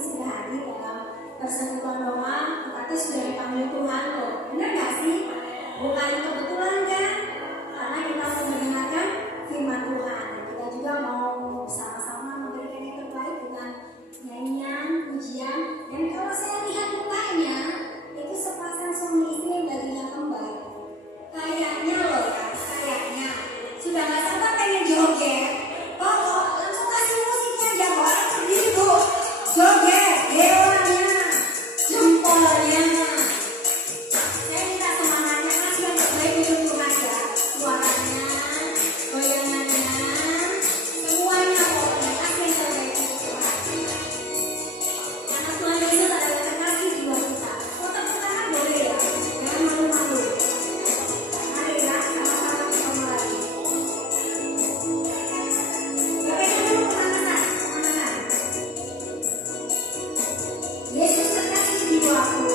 sudah hadir dalam persekutuan doa, tetapi sudah dipanggil Tuhan loh. Benar nggak sih? Bukan kebetulan kan? Karena kita mau mendengarkan firman Tuhan. Kita juga mau bersama-sama memberikan yang terbaik dengan nyanyian, pujian. Dan kalau saya lihat mukanya, itu sepasang suami istri yang bajunya kembar. Kayaknya loh ya, kayaknya sudah nggak sabar pengen joget. Oh, langsung kasih musiknya aja, orang berdiri bu, joget, dewannya, jempolnya. Saya minta semangatnya kasih yang terbaik untuk Tuhan ya, suaranya, goyangannya, semuanya pokoknya kasih yang terbaik untuk Tuhan. Karena Tuhan Yesus adalah kekasih jiwa kita. Oh, tepuk tangan boleh ya, jangan malu-malu. Mari ya, sama-sama kita mulai. Yesus terkasih jiwaku,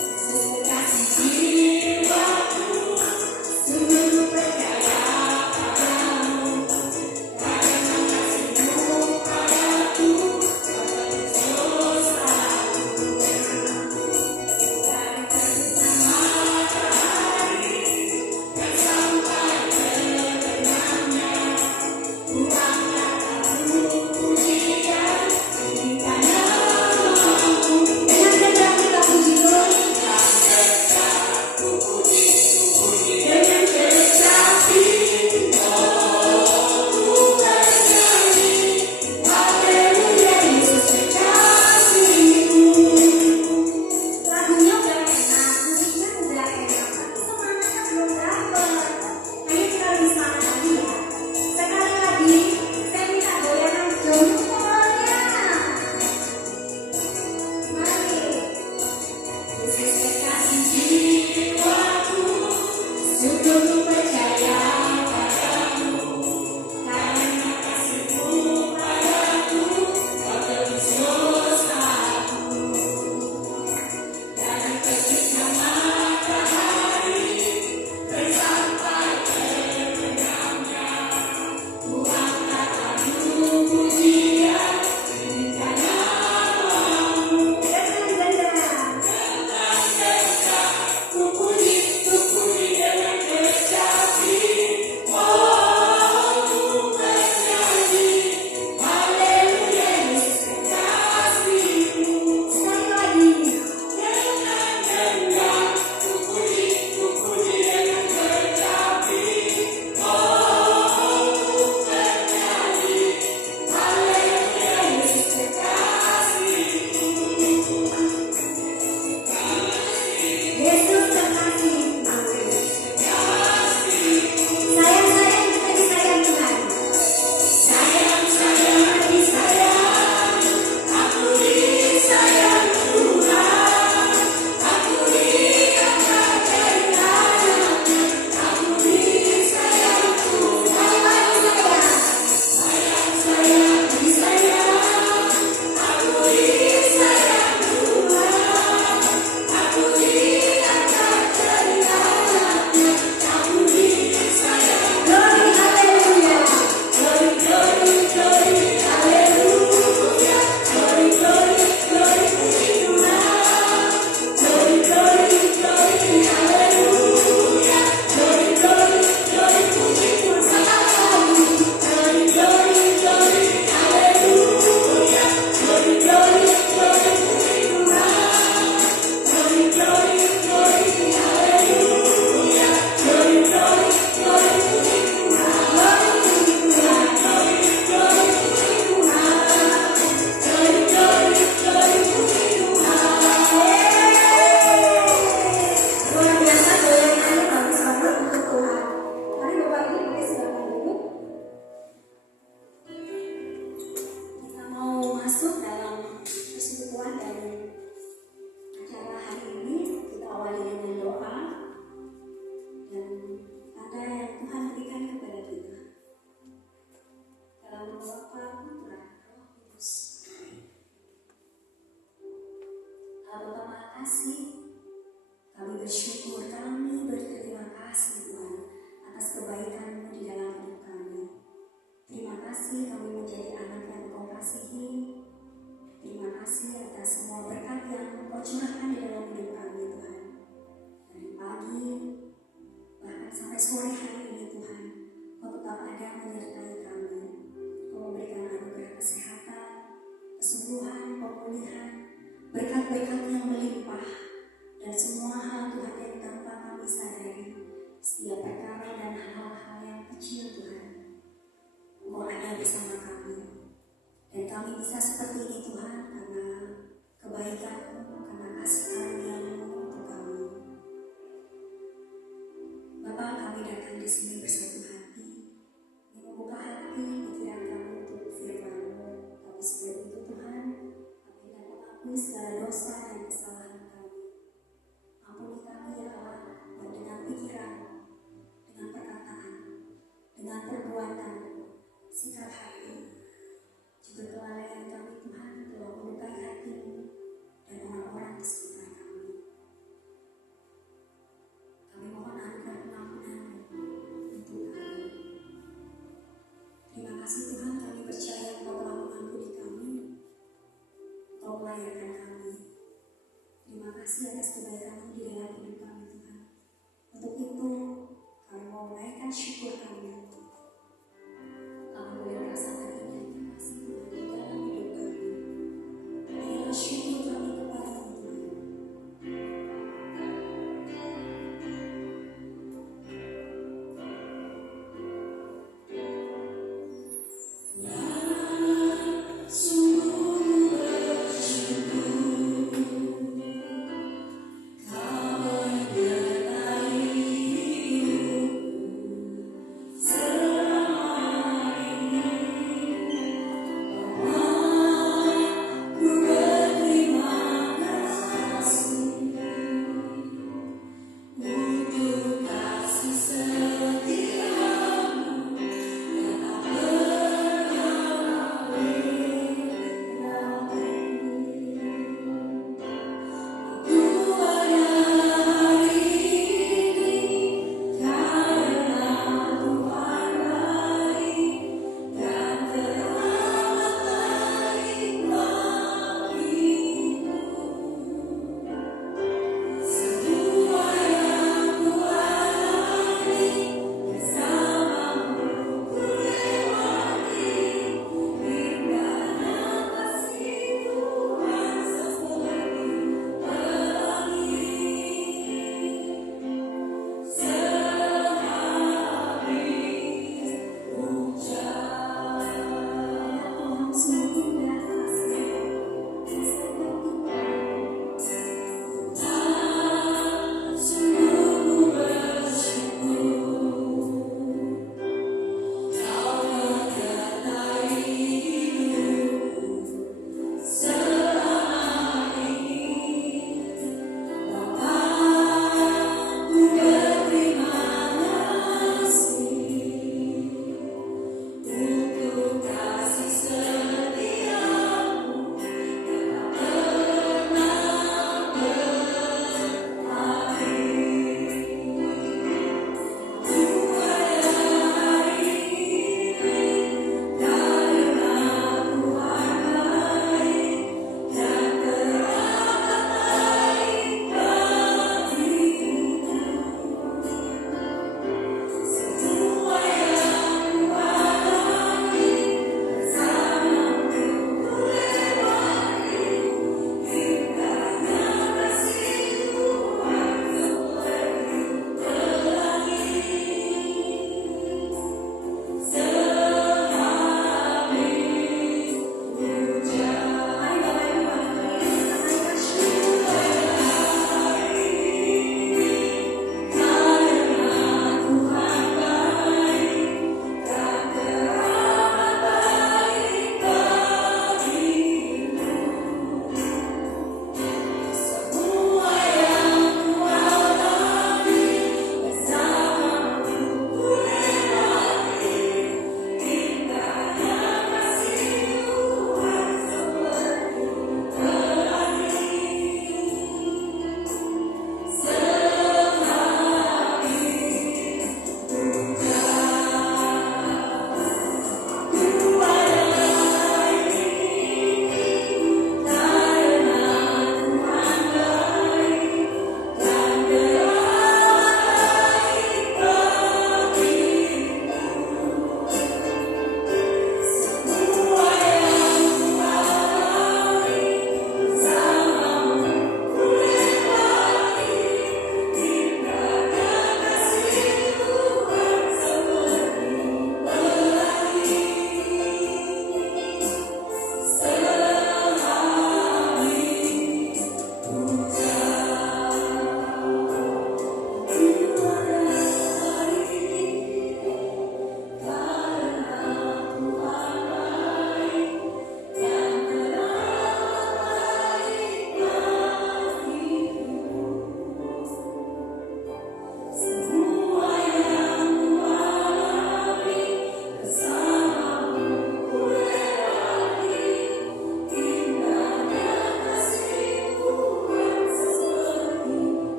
Yesus terkasih jiwaku, sungguh percaya padamu, karena kasih-Mu padaku, Yesus selalu dari pertama matahari dan sampai terbenamnya, Tuhan katamu pujikan, tinggikan namamu. Dengan kencang kita puji terus. Dengan kecapi, oh bernyanyi, haleluya Yesus kekasihku. Lagunya udah enak, musiknya udah enak, tapi semangatnya belum dapet. Ayo kita lebih semangat lagi ya. Sekali lagi, saya minta goyangan jempolnya. Mari. Yesus kekasih jiwaku, sungguh ku percaya padamu, karena kasih-Mu padaku, Kau Yesus aku. Dari terbitnya matahari dan sampai terbenamnya, Tuhan katamu pujian, tinggikan namamu. Ku puji dengan kecapi, oh ku bernyanyi, haleluya Yesus kekasihku. Sekali lagi, dengan kencang, ku puji dengan kecapi, oh ku bernyanyi, haleluya Yesus kekasihku. Yesus terkasih, sayang-sayang kita disayang Tuhan. Sayang-sayang disayang, aku disayang Tuhan. Aku diangkat dari tangan-Nya, aku disayang Tuhan. Sayang-sayang disayang, aku disayang Tuhan. Aku diangkat dari tangan-Nya, aku disayang. Glory, haleluya. Glory, glory, glory, haleluya. Glory, glory, glory, puji Tuhan. Glory, glory, glory, haleluya. Glory, glory, glory, puji Tuhan. Glory, glory, glory, haleluya. Glory, glory, glory, puji Tuhan. Glory, glory, glory, haleluya. Glory, glory, glory, puji Tuhan. Glory, puji Tuhan. Glory, glory, puji Tuhan. Glory, glory, glory, puji Tuhan. Luar biasa goyangannya bagus banget untuk Tuhan. Mari Bapak Ibu boleh silakan duduk. Kita mau masuk dalam persekutuan dari acara hari ini. Kita awali dengan doa dan tanda yang Tuhan berikan kepada kita. Dalam nama Bapa, Putra, Roh Kudus. Allah Maha Kasih, kami bersyukur, kami berterima kasih Tuhan atas kebaikan-Mu di dalam hidup kami. Terima kasih kami menjadi anak yang Engkau kasihi. Terima kasih atas semua berkat yang Engkau curahkan di dalam hidup kami Tuhan. Dari pagi, bahkan sampai sore hari ini Tuhan, Kau tetap ada menyertai kami. Kau memberikan anugerah kesehatan, kesembuhan, pemulihan, berkat-berkat yang melimpah, dan semua hal Tuhan yang tanpa kami sadari, setiap perkara dan hal-hal yang kecil Tuhan, Engkau ada bersama kami. Dan kami bisa seperti ini Tuhan karena kebaikan-Mu, karena kasih karunia-Mu untuk kami. Bapa, kami datang di sini bersatu hati, membuka hati pikiran kami untuk firman-Mu. Tapi sebelum itu Tuhan, kami hendak mengakui segala dosa dan kesalahan kami. Ampuni kami ya Allah, yang dengan pikiran, dengan perkataan, dengan perbuatan, sikap hati, juga kelalaian kami Tuhan telah melukai hati-Mu dan orang-orang di sekitar kami. Kami mohon anugerah pengampunan-Mu untuk kami. Terima kasih Tuhan, kami percaya Engkau telah mengampuni kami, Engkau melahirkan kami. Terima kasih atas kebaikan-Mu di dalam hidup kami Tuhan. Untuk itu kami mau menaikkan syukur kami. Kami boleh merasakan indahnya kasih Tuhan di dalam hidup kami. Inilah syukur kami kepada-Mu Tuhan. Sungguh bersyukur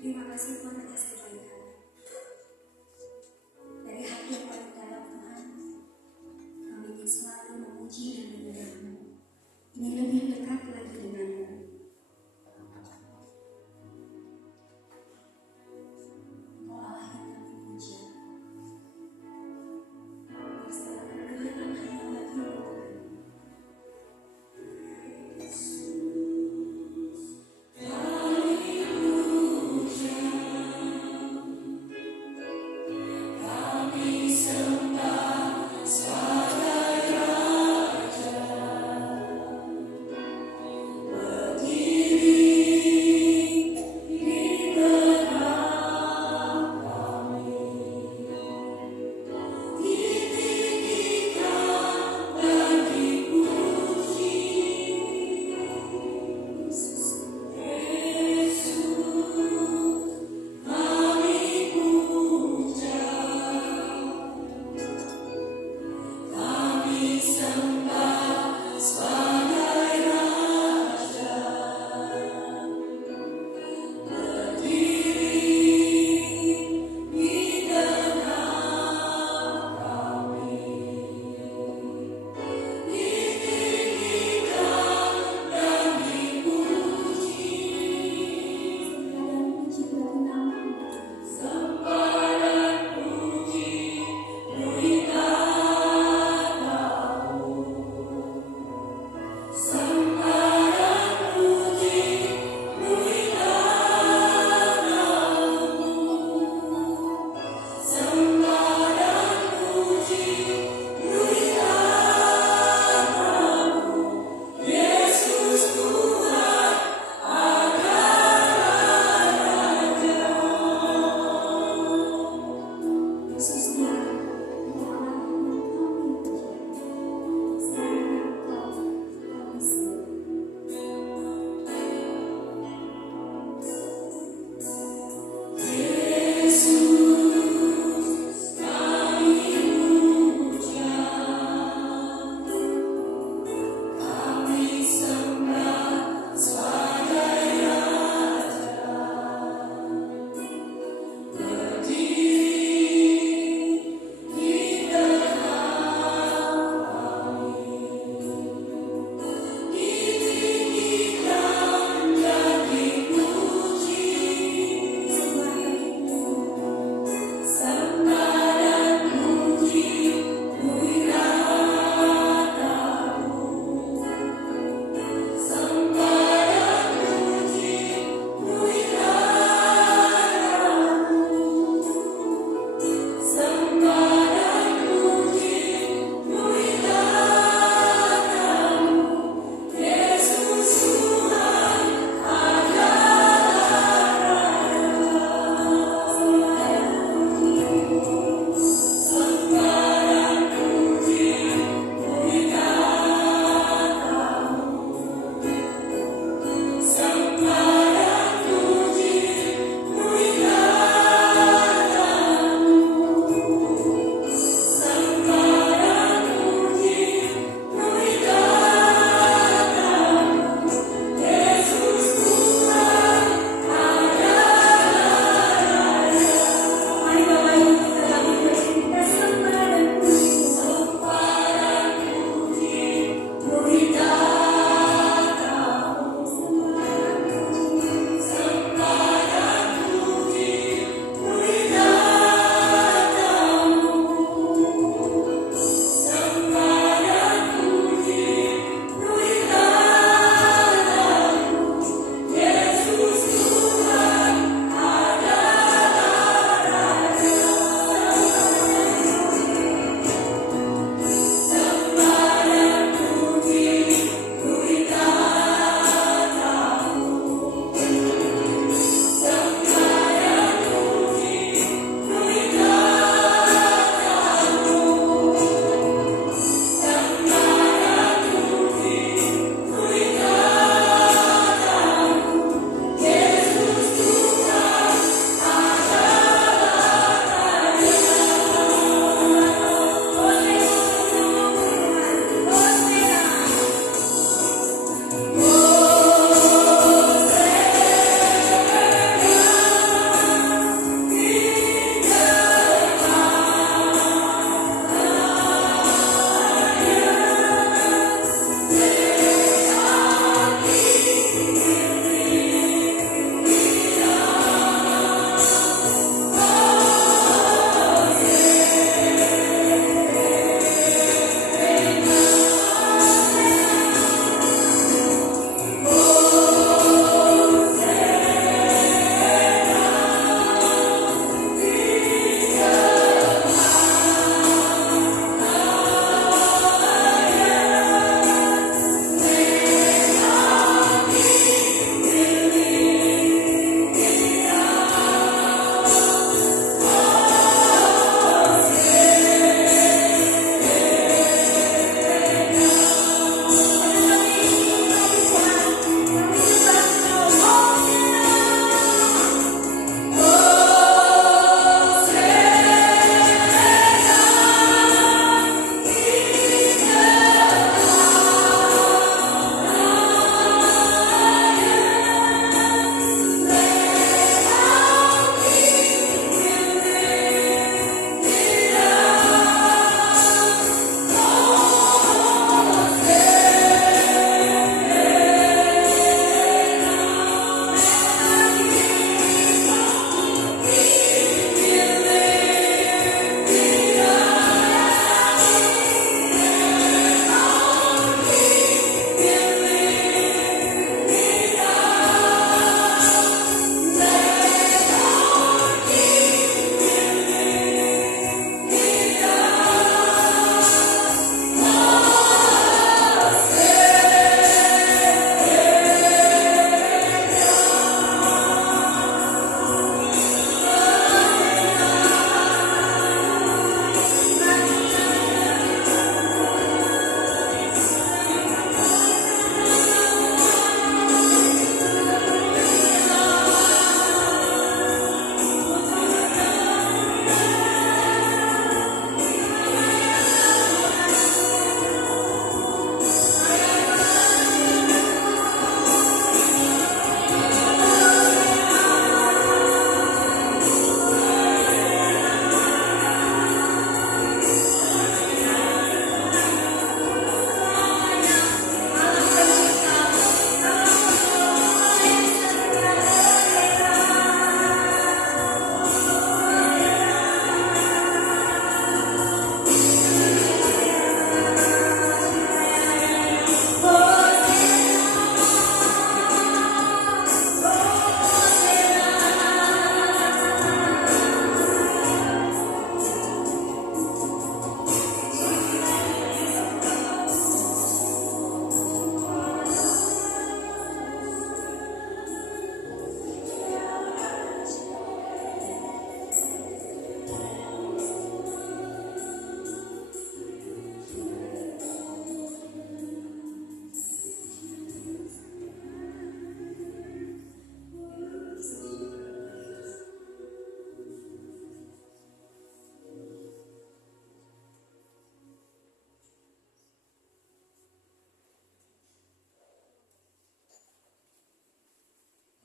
Terima kasih Tuhan atas kebaikan. Dari hati yang paling dalam Tuhan, kami ingin selalu memuji dan menyembah-Mu. Ingin lebih dekat lagi dengan-Mu. Engkau Allah yang kami puja. Segala kemuliaan hanya bagi-Mu Tuhan.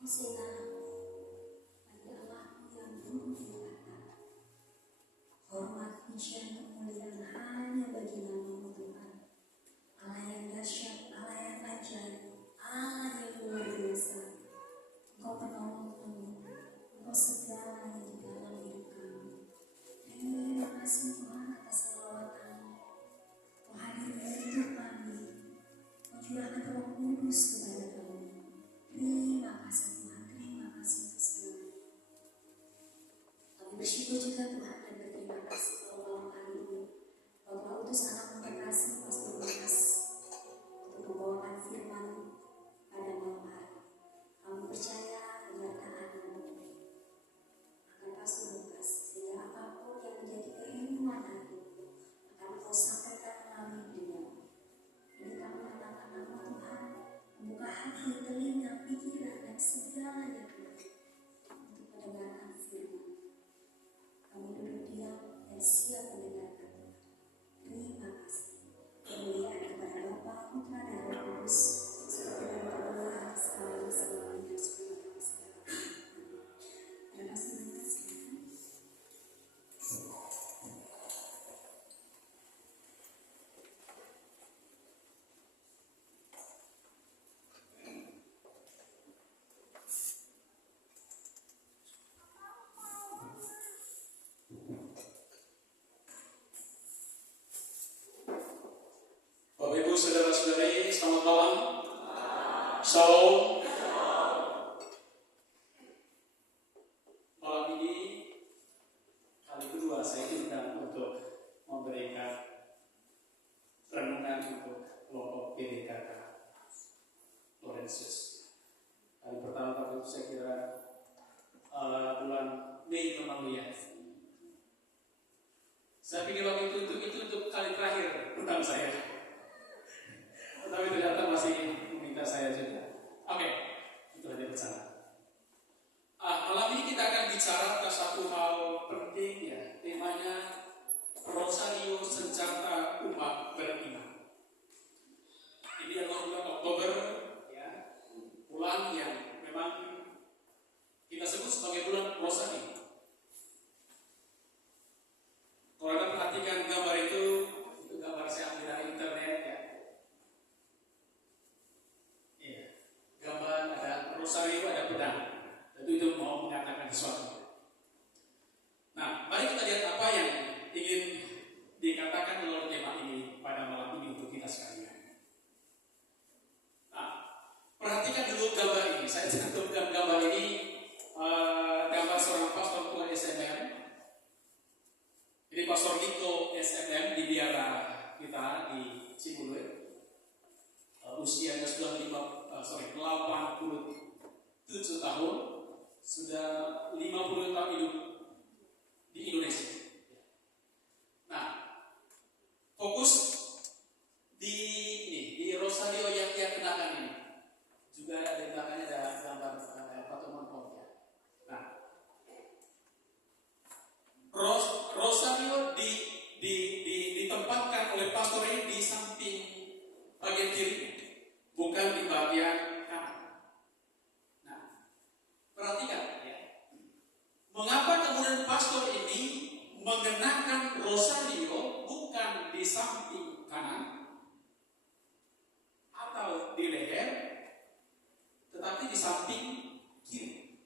Hosiana bagi Allah yang turun di kata. Hormat, pujian, kemuliaan hanya bagi nama Tuhan. Allah yang dahsyat, Allah yang ajaib, Allah yang luar biasa. Engkau penolong kami, Engkau segalanya di dalam hidup kami. Terima kasih Tuhan atas selawat kami. Kau hadir dalam hidup kami. Kau curahkan Roh Kudus kepada kami. Terima kasih Tuhan, terima kasih untuk segalanya. Kami bersyukur juga Tuhan dan berterima kasih pada malam hari ini. Bapak utus anak terkasih Pastor Lukas untuk membawakan firman pada malam hari. Kami percaya kenyataanmu akan Pastor Lukas, sehingga apapun yang menjadi keinginan hati akan Kau sampaikan melalui beliau. Ini kami anak-anak Tuhan, membuka hati, telinga, pikiran dan segalanya Tuhan untuk mendengarkan firman. Kami duduk diam dan siap mendengarkan Tuhan. Terima kasih. Kemuliaan kepada Bapa, Putra dan Roh Kudus, seperti dalam permulaan sekarang selamanya dan selamanya. Terima kasih. Bapak Ibu Saudara-saudari, selamat malam. Shalom. Malam ini kali kedua saya diundang untuk memberikan renungan untuk kelompok PDKK Laurentius. Kali pertama Bapak Ibu saya kira bulan Mei memang ya. Saya pikir waktu itu untuk kali terakhir undang saya. Tapi ternyata masih meminta saya juga. Oke, itu aja bercanda. Malam ini kita akan bicara tentang satu hal penting ya. Temanya Rosario Senjata Umat Beriman. Ini adalah bulan Oktober ya, bulan yang memang kita sebut sebagai bulan Rosario. Kalau Anda perhatikan gambar itu gambar saya ambil dari internet ya. Gambar ada rosario, ada pedang. Tentu itu mau mengatakan sesuatu. Nah, mari kita lihat apa yang ingin dikatakan melalui tema ini pada malam ini untuk kita sekalian. Nah, perhatikan dulu gambar ini. Saya cantumkan gambar ini, gambar seorang pastor tua SMM. Ini Pastor Niko SMM di biara kita di Cibulu. Usianya sudah 87 tahun, sudah 50 tahun hidup di Indonesia. Nah, fokus di rosario yang dia kenakan ini. Juga ada di belakangnya ada gambar patungan pohon. Nah, rosario ditempatkan oleh pastor ini di samping bagian kiri, bukan di bagian kanan. Nah, perhatikan ya. Mengapa kemudian pastor ini mengenakan rosario bukan di samping kanan atau di leher, tetapi di samping kiri?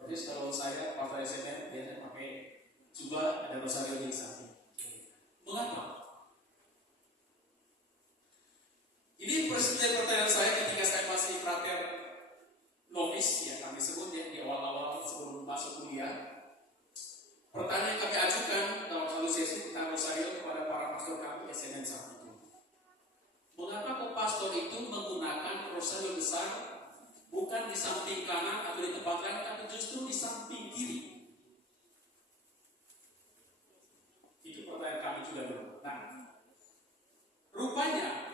Persis kalau saya pastor SMN biasanya pakai juga ada rosario di samping kiri. Mengapa? Ini pertanyaan saya ketika saya masih frater novis, ya kami sebut ya di awal-awal sebelum masuk kuliah. Pertanyaan yang kami ajukan dalam satu sesi tentang rosario kepada para pastor kami SMN saat itu. Mengapa pastor itu menggunakan rosario besar bukan di samping kanan atau di tempat lain, tapi justru di samping kiri? Itu pertanyaan kami juga dulu. Nah, rupanya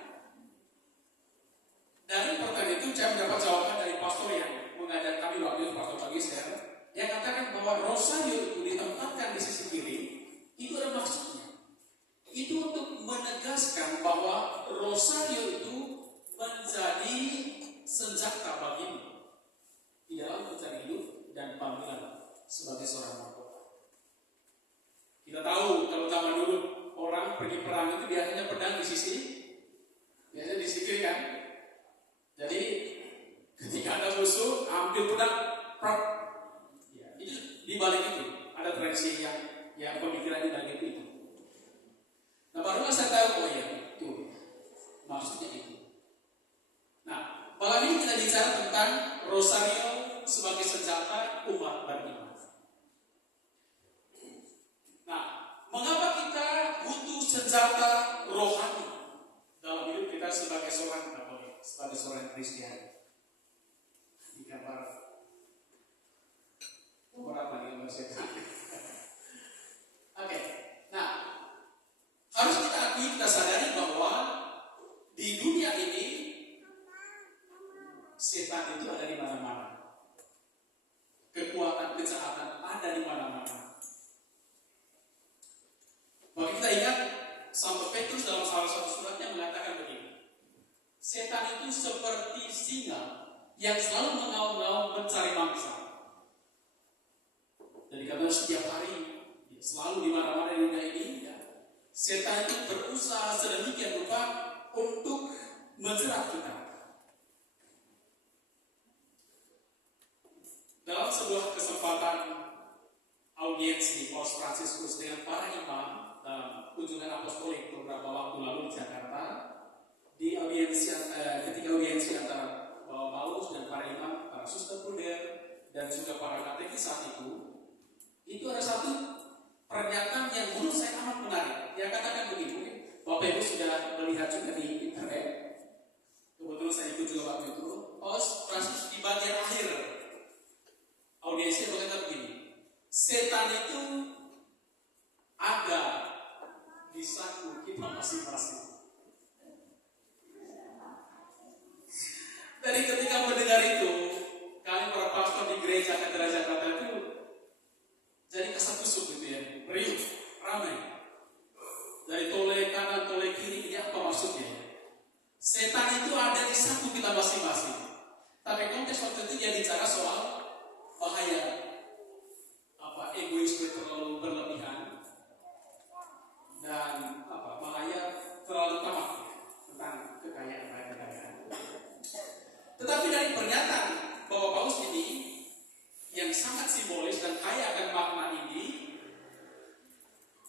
dari pertanyaan itu saya mendapat jawaban dari pastor yang mengajar kami waktu itu, Pastor Magister, yang katakan bahwa rosario itu ditempatkan di sisi kiri. Itu ada maksudnya. Itu untuk menegaskan bahwa rosario itu menjadi senjata bagimu. Di balik itu ada tradisi yang pemikiran di balik itu. Nah, barulah saya tahu, oh ya, itu maksudnya itu. Nah, malam ini kita bicara tentang rosario sebagai senjata umat beriman. Nah, mengapa kita butuh senjata rohani dalam hidup kita sebagai seorang Katolik, sebagai seorang Kristiani? Di gambar berapa nih gambar setan? Oke, nah harus kita akui, kita sadari bahwa di dunia ini setan itu ada di mana-mana. Kekuatan kejahatan ada di mana-mana. Maka kita ingat Santo Petrus dalam salah satu suratnya mengatakan begini: setan itu seperti singa yang selalu mengaum-ngaum mencari mangsa. Dan dikatakan setiap hari, selalu di mana-mana di dunia ini, ya, setan itu berusaha sedemikian rupa untuk menjerat kita. Dalam sebuah kesempatan audiensi Paus Fransiskus dengan para imam dalam kunjungan apostolik beberapa waktu lalu di Jakarta, di audiensi ketika audiensi antara Bapak Paulus dan para imam, para suster Bruder dan juga para katekis saat itu ada satu pernyataan yang menurut saya amat menarik. Dia katakan begini, Bapak Ibu sudah melihat juga di internet. Kebetulan saya ikut juga waktu itu. Paus Fransiskus di bagian akhir audiensi berkata begini: setan itu ada di saku kita masing-masing. Dari ketika mendengar itu, kami para pastor di gereja Katedral Jakarta itu jadi kasak-kusuk gitu ya, riuh, ramai. Dari tole kanan, tole kiri, ini apa maksudnya? Setan itu ada di saku kita masing-masing. Tapi konteks waktu itu dia bicara soal bahaya egoisme terlalu berlebihan dan bahaya terlalu tamak tentang kekayaan. Tetapi dari pernyataan Bapak Paus ini yang sangat simbolis dan kaya akan makna ini,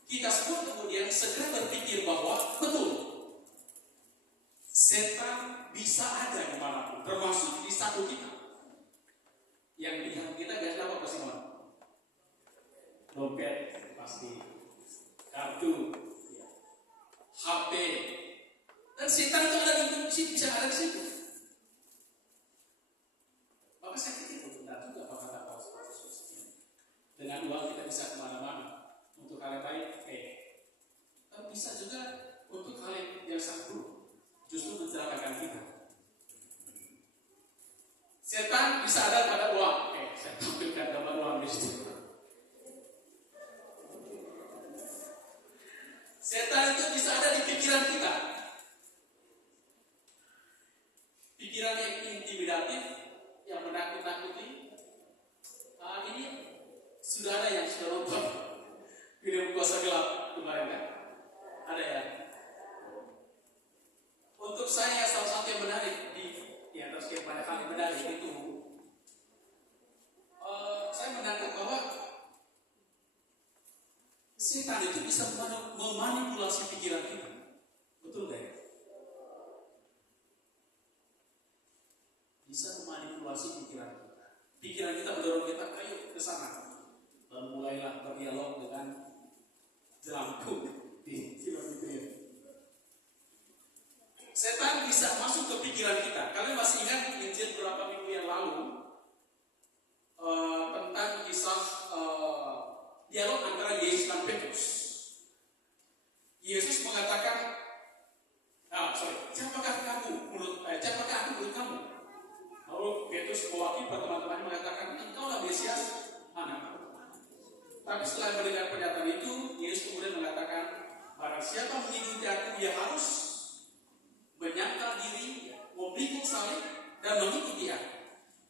kita semua kemudian segera berpikir bahwa betul, setan bisa ada dimanapun, termasuk di saku kita. Yang pilihan kita biasanya apa sih, Mon? Dompet pasti, kartu, HP, dan setan itu ada di situ, bisa ada di situ. Maka saya pikir benar juga apa kata Paus Fransiskus. Dengan uang kita bisa kemana-mana untuk hal yang baik, tapi bisa juga untuk hal yang sangat buruk, justru mencelakakan kita. Setan bisa ada pada uang. Saya tampilkan gambar uang di situ. Setan itu bisa ada di pikiran kita. Pikiran yang intimidatif, yang menakut-nakuti. Ini sudah ada yang sudah nonton film Kuasa Gelap kemarin kan? Ada ya? Untuk saya salah satu yang menarik di atas pada kali menarik itu, saya menangkap bahwa setan itu bisa memanipulasi pikiran kita. Betul gak ya? Bisa memanipulasi pikiran kita. Pikiran kita mendorong kita, ayo ke sana. Lalu mulailah berdialog dengan jelangkung di film itu ya. Setan bisa masuk ke pikiran kita. Kalian masih ingat Injil beberapa minggu yang lalu tentang kisah dialog antara Yesus dan Petrus. Yesus mengatakan, siapakah aku menurut kamu? Lalu Petrus mewakili teman-teman mengatakan, engkaulah Mesias, anak. Tapi setelah mendengar pernyataan itu, Yesus kemudian mengatakan, barang siapa mengikuti aku, dia harus menyangkal diri, memikul salib, dan mengikuti aku.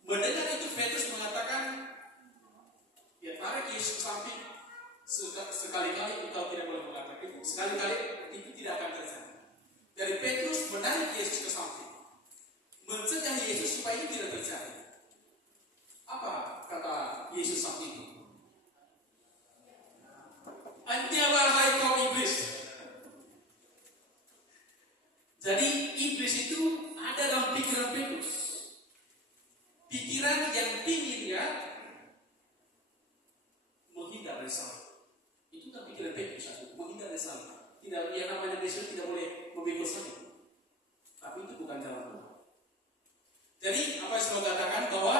Mendengar itu, Petrus mengatakan, ya tarik Yesus ke samping. Sekali-kali engkau tidak boleh mengatakan itu. Sekali-kali itu tidak akan terjadi. Dari Petrus menarik Yesus ke samping, mencegah Yesus supaya itu tidak terjadi. Apa kata Yesus saat itu? dari salib. Itu kan pikiran Petrus, menghindar dari salib. Tidak, yang namanya Yesus tidak boleh memikul salib. Tapi itu bukan jalan Tuhan. Jadi apa yang saya katakan bahwa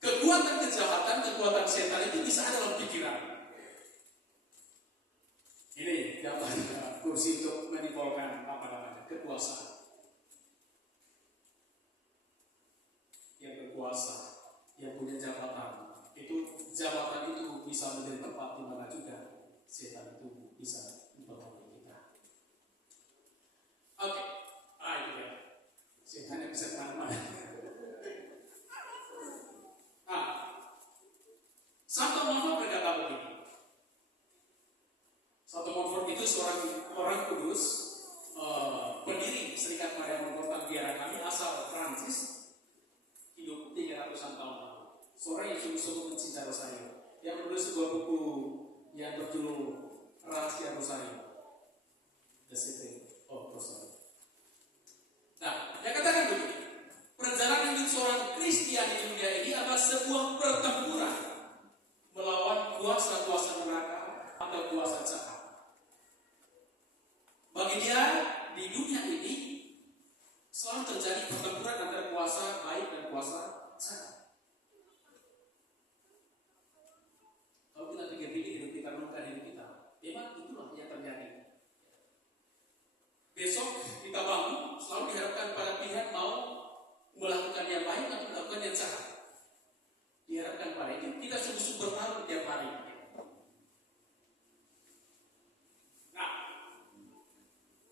kekuatan kejahatan, kekuatan setan itu bisa ada dalam pikiran. Ini dapat kursi untuk menimbulkan apa namanya kekuasaan. Yang berkuasa, yang punya jabatan, jabatan itu bisa menjadi tempat di mana juga setan itu bisa mempengaruhi kita. Oke, itu ya. Setan yang bisa kemana-mana. Santo Montfort berkata begini. Santo Montfort itu seorang orang kudus, pendiri Serikat Maria Montfort Biara kami asal Prancis, hidup 300-an tahun lalu. Seorang yang sungguh-sungguh mencinta Rosario. Dia menulis sebuah buku yang berjudul Rahasia Rosario, The Secret of Rosario. Nah, dia katakan begini. Perjalanan hidup seorang Kristian di dunia ini adalah sebuah pertempuran melawan kuasa-kuasa neraka atau kuasa jahat. Bagi dia di dunia ini selalu terjadi pertempuran antara kuasa baik dan kuasa jahat. Kalau kita pikir-pikir hidup kita, renungkan hidup kita, memang itulah yang terjadi. Besok kita bangun selalu diharapkan pada pihak mau melakukan yang baik atau melakukan yang jahat. Diharapkan pada itu kita sungguh-sungguh bertarung tiap hari. Nah,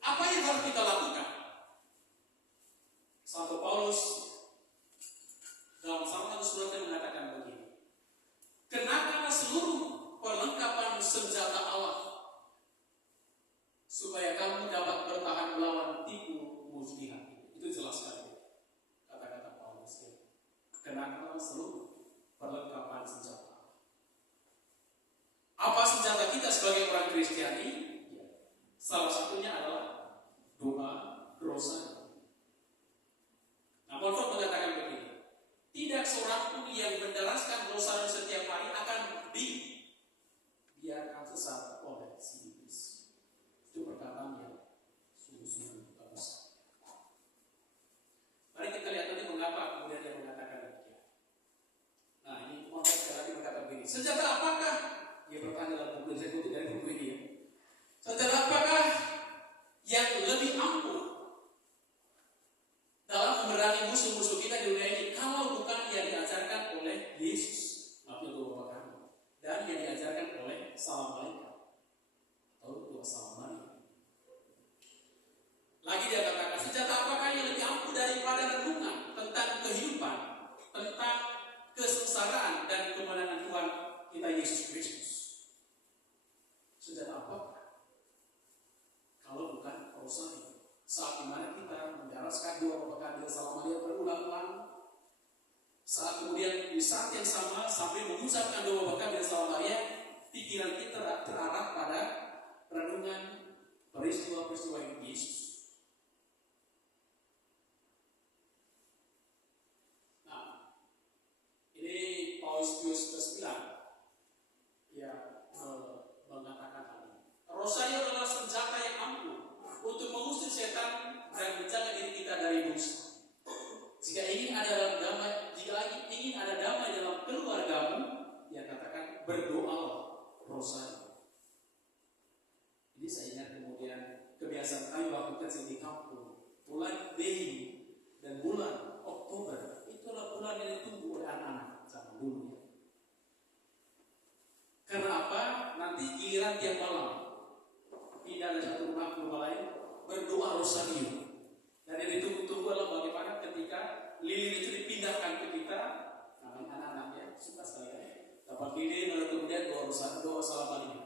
apa yang harus kita lakukan? Santo Paulus dalam salah satu suratnya mengatakan begini. Kenakanlah seluruh perlengkapan senjata Allah supaya kamu dapat bertahan melawan tipu muslihat. Itu jelas sekali kata-kata Paulus. Kenakanlah seluruh perlengkapan senjata. Apa senjata kita sebagai orang Kristiani? Salah satunya adalah doa rosari. Nah, Montfort mengatakan begini. Tidak seorang pun yang menderaskan rosari setiap hari akan dibiarkan sesat oleh si iblis. Itu perkataan yang sungguh-sungguh bagus. Mari kita lihat nanti mengapa kemudian dia mengatakan demikian. Nah, ini Montfort sekali lagi berkata begini. Senjata apakah? Dia bertanya dalam buku, saya kutip dari buku ini ya. Senjata apakah yang lebih ampuh dalam memerangi musuh-musuh kita di dunia ini kalau bukan yang diajarkan oleh Yesus, maksud Bapak kami, dan yang diajarkan oleh salam malaikat atau doa salam Maria. Lagi dia katakan, senjata apakah yang lebih ampuh daripada renungan tentang kehidupan, tentang kesengsaraan dan kemenangan Tuhan kita Yesus Kristus? Senjata apakah kalau bukan rosari? Saat dimana kita mendaraskan doa Bapa Kami salam Maria berulang-ulang, saat kemudian di saat yang sama sambil mengucapkan doa Bapa Kami salam Maria, pikiran kita terarah pada renungan peristiwa-peristiwa hidup Yesus. Nah, ini Paus Pius ke-9 yang mengatakan hal ini. Rosario adalah senjata yang ampuh untuk mengusir setan dan menjaga diri kita dari dosa. Jika ingin ada damai dalam keluargamu, dia katakan berdoalah rosari. Jadi saya ingat kemudian kebiasaan kami waktu kecil di kampung, bulan Mei dan bulan Oktober itulah bulan yang ditunggu oleh anak-anak zaman dulu ya. Karena apa? Nanti giliran tiap malam pindah dari satu rumah ke rumah lain berdoa rosario. Dan yang ditunggu-tunggu adalah bagaimana ketika lilin itu dipindahkan ke kita, namanya anak-anak ya, suka sekali ya. Dapat lilin lalu kemudian doa rosario, doa salam Maria.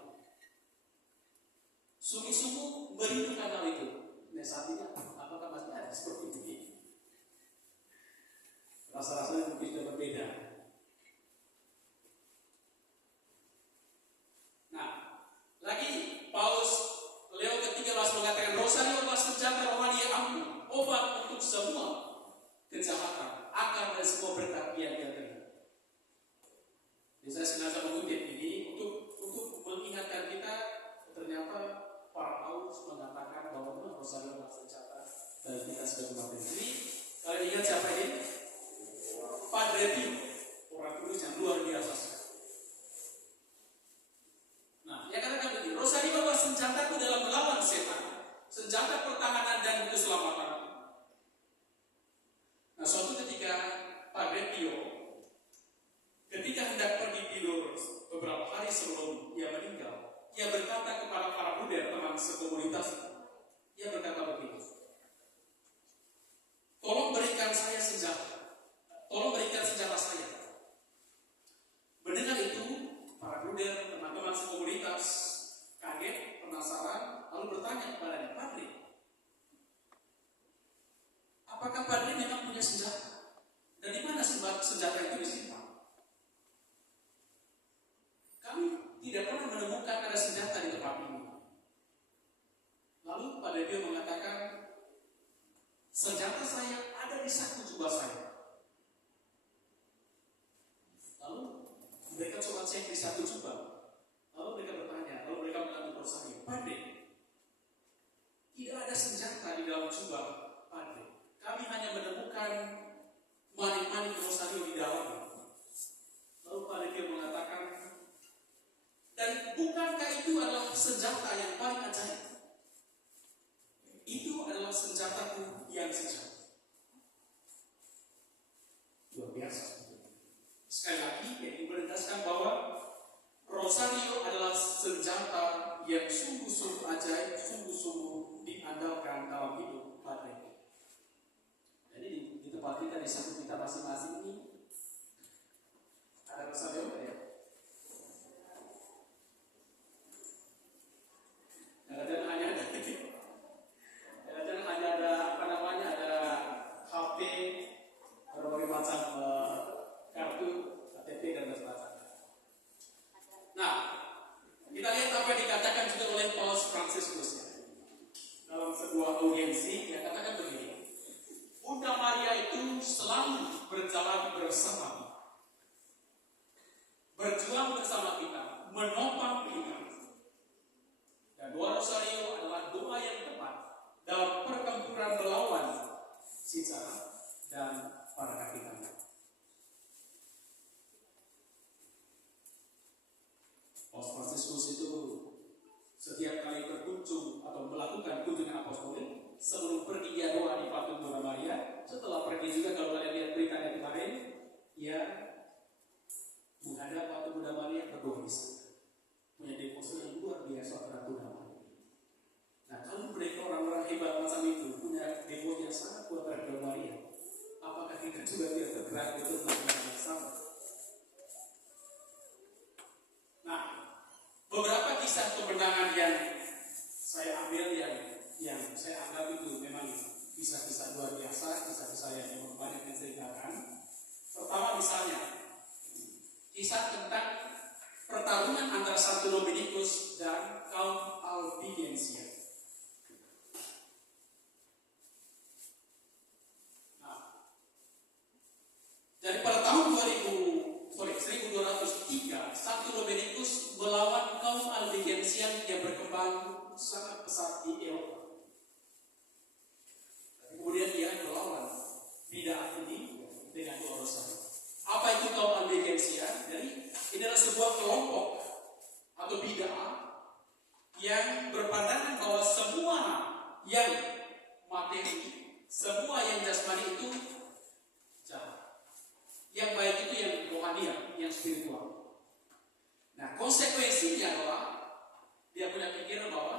Sungguh-sungguh merindukan hal itu. Nah saat ini apakah masih ada seperti ini? Rasa-rasanya mungkin sudah berbeda. Nah, lagi Paus Leo ke-13 mengatakan rosario adalah senjata rohani yang ampuh, obat untuk semua kejahatan, akar dari semua berkat yang dia terima. Jadi saya sengaja mengutip ini untuk mengingatkan kita ternyata para Paulus mengatakan bahwa Rosario adalah senjata dan kita sebagai umat Kristen. Ini kalian ingat siapa ini? Padre Pio, orang kudus yang luar biasa. Nah, yang katakan begini, Rosario adalah senjataku dalam melawan setan, senjata pertahanan dan keselamatan. Nah, suatu ketika Padre Pio, ketika hendak pergi tidur beberapa hari sebelum ia meninggal, ia berkata kepada para bruder teman sekomunitas, ia berkata begini, tolong berikan saya senjata, tolong berikan senjata saya. Mendengar itu, para bruder teman-teman sekomunitas kaget, penasaran, lalu bertanya kepadanya, Padre, apakah Padre memang punya senjata? Dan di mana senjata itu disimpan? Kami tidak pernah menemukan ada senjata di tempat ini. Lalu Padre Pio mengatakan, senjata saya ada di saku jubah saya. Lalu mereka coba cek di saku jubah. Lalu mereka bertanya, lalu mereka mengambil Rosario, Padre, tidak ada senjata di dalam jubah Padre. Kami hanya menemukan manik-manik Rosario di dalam. Lalu Padre Pio mengatakan, dan bukankah itu adalah senjata yang paling ajaib? Itu adalah senjataku yang sejati. Luar biasa. Sekali lagi, yang menegaskan bahwa Rosario adalah senjata yang sungguh-sungguh ajaib, sungguh-sungguh diandalkan dalam hidup Padre. Jadi di tempat kita, di samping kita masing-masing ini, ada Rosario ya? Dan hanya ada apa namanya, ada HP, berbagai macam kartu, KTP dan sebagainya. Nah, kita lihat apa yang dikatakan juga oleh Paus Fransiskus dalam sebuah audiensi. Dia katakan begini, Bunda Maria itu selalu berjalan bersama kita, berjuang bersama kita, menopang kita. Dan doa Rosario adalah doa yang tepat dalam pertempuran melawan si jahat dan para kakitan. Paus Fransiskus itu setiap kali berkunjung atau melakukan kunjungan apostolik, sebelum pergi dia doa di patung Bunda Maria. Setelah pergi juga, kalau kalian lihat beritanya kemarin, ia menghadap patung Bunda Maria, berdoa di sana. Punya devosi yang luar biasa terhadap Bunda Maria. Nah, kalau mereka orang-orang hebat macam itu punya devosi yang sangat kuat terhadap Bunda Maria, apakah kita juga tidak tergerak untuk melakukan yang sama? Nah, beberapa kisah kemenangan yang saya ambil yang saya anggap itu memang kisah-kisah luar biasa, kisah-kisah yang memang banyak menceritakan. Pertama misalnya, kisah tentang pertarungan antara Santo Dominikus dan kaum Albigensia. Nah, dari pada tahun 1203, Santo Dominikus melawan kaum Albigensian yang berkembang sangat pesat di Eropa. Kemudian dia melawan bid'ah ini dengan doa Rosario. Apa itu kaum Albigensia? Jadi ini adalah sebuah kelompok atau bid'ah yang berpandangan bahwa semua yang materi, semua yang jasmani itu jahat. Yang baik itu yang rohania, yang spiritual. Nah, konsekuensinya adalah dia punya pikiran bahwa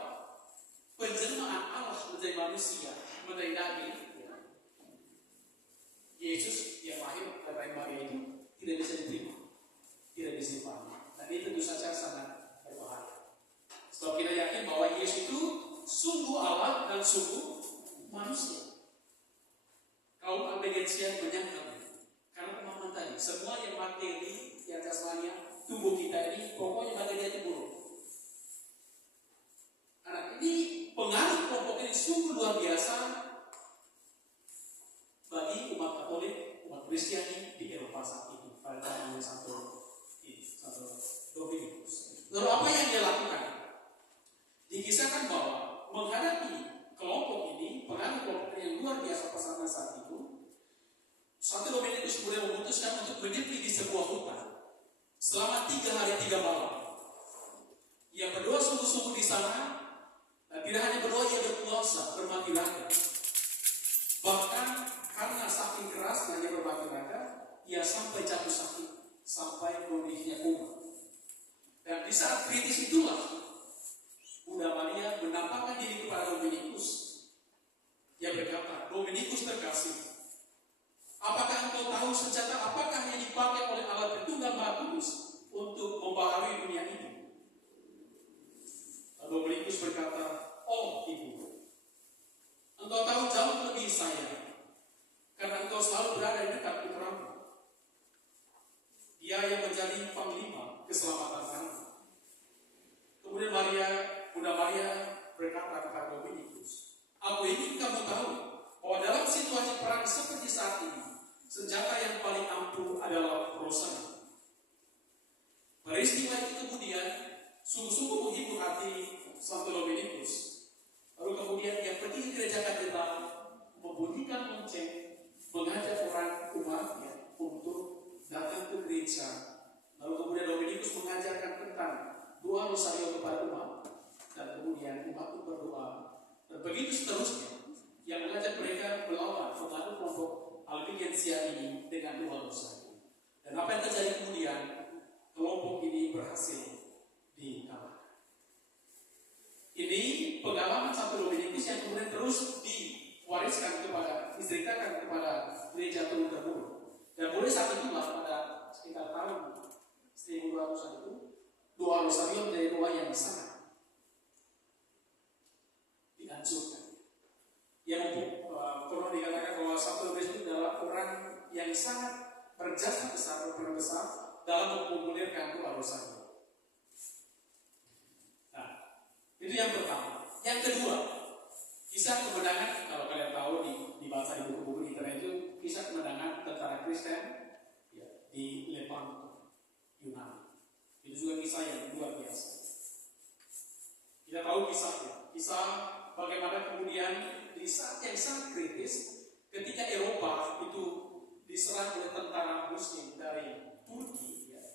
penjelmaan Allah menjadi manusia, menjadi nabi, Yesus yang lahir dari Maria itu tidak bisa diterima, tidak bisa dipahami. Dan itu tentu saja sangat berbahaya. Sebab kita yakin bahwa Yesus itu sungguh Allah dan sungguh manusia. Kaum Albigensian menyangkal karena pemahaman tadi, semua yang materi, yang jasmania, tubuh kita ini pokoknya materi itu buruk. Nah, ini pengaruh kelompok ini sungguh luar biasa bagi umat Katolik, umat Kristiani di Eropa saat itu pada zaman Santo Dominikus. Lalu apa yang dia lakukan? 3 hari 3 malam. Ia berdoa sungguh-sungguh di sana, dan tidak hanya berdoa, ia berpuasa, bermati raka. Bahkan karena saking kerasnya ia bermati raka, ia sampai jatuh sakit, sampai kondisinya koma. Dan di saat kritis itulah Bunda Maria menampakkan diri kepada Dominikus. Ia berkata, Dominikus terkasih, apakah engkau tahu senjata apakah yang dipakai oleh Allah Tritunggal Maha Kudus untuk membaharui dunia ini? Dominikus berkata, oh ibu, engkau tahu jauh lebih saya, karena engkau selalu berada di dekat putramu. Dia yang menjadi panglima keselamatan kami. Kemudian Bunda Maria berkata kepada Dominikus, aku ingin kamu tahu bahwa dalam situasi perang seperti saat ini, senjata yang paling ampuh adalah rosanya. Peristiwa itu kemudian sungguh-sungguh menghibur hati Santo Dominikus. Lalu kemudian ia pergi ke gereja katedral, membunyikan lonceng, mengajak orang umatnya untuk datang ke gereja. Lalu kemudian Dominikus mengajarkan tentang doa rosario kepada umat, dan kemudian umat itu berdoa, dan begitu seterusnya, yang mengajak mereka melawan pengaruh kelompok Albigensia ini dengan doa rosario. Dan apa yang terjadi kemudian? Kelompok ini berhasil dikalahkan. Ini pengalaman Santo Dominikus yang kemudian terus diwariskan kepada, diceritakan kepada gereja Turun-Temurun. Dan mulai saat itulah pada sekitar tahun 1200-an itu, doa rosario menjadi doa yang sangat dianjurkan. Yang perlu dikatakan bahwa Santo Dominikus itu adalah orang yang sangat berjasa besar, berperan besar dalam mempopulerkan doa rosario. Nah, itu yang pertama. Yang kedua, kisah kemenangan. Kalau kalian tahu dibaca di buku-buku internet itu, kisah kemenangan tentara Kristen ya, di Lepanto, Yunani. Itu juga kisah yang luar biasa. Kita tahu kisahnya. Kisah bagaimana kemudian di saat yang sangat kritis, ketika Eropa itu diserang oleh tentara Muslim dari Turki ya,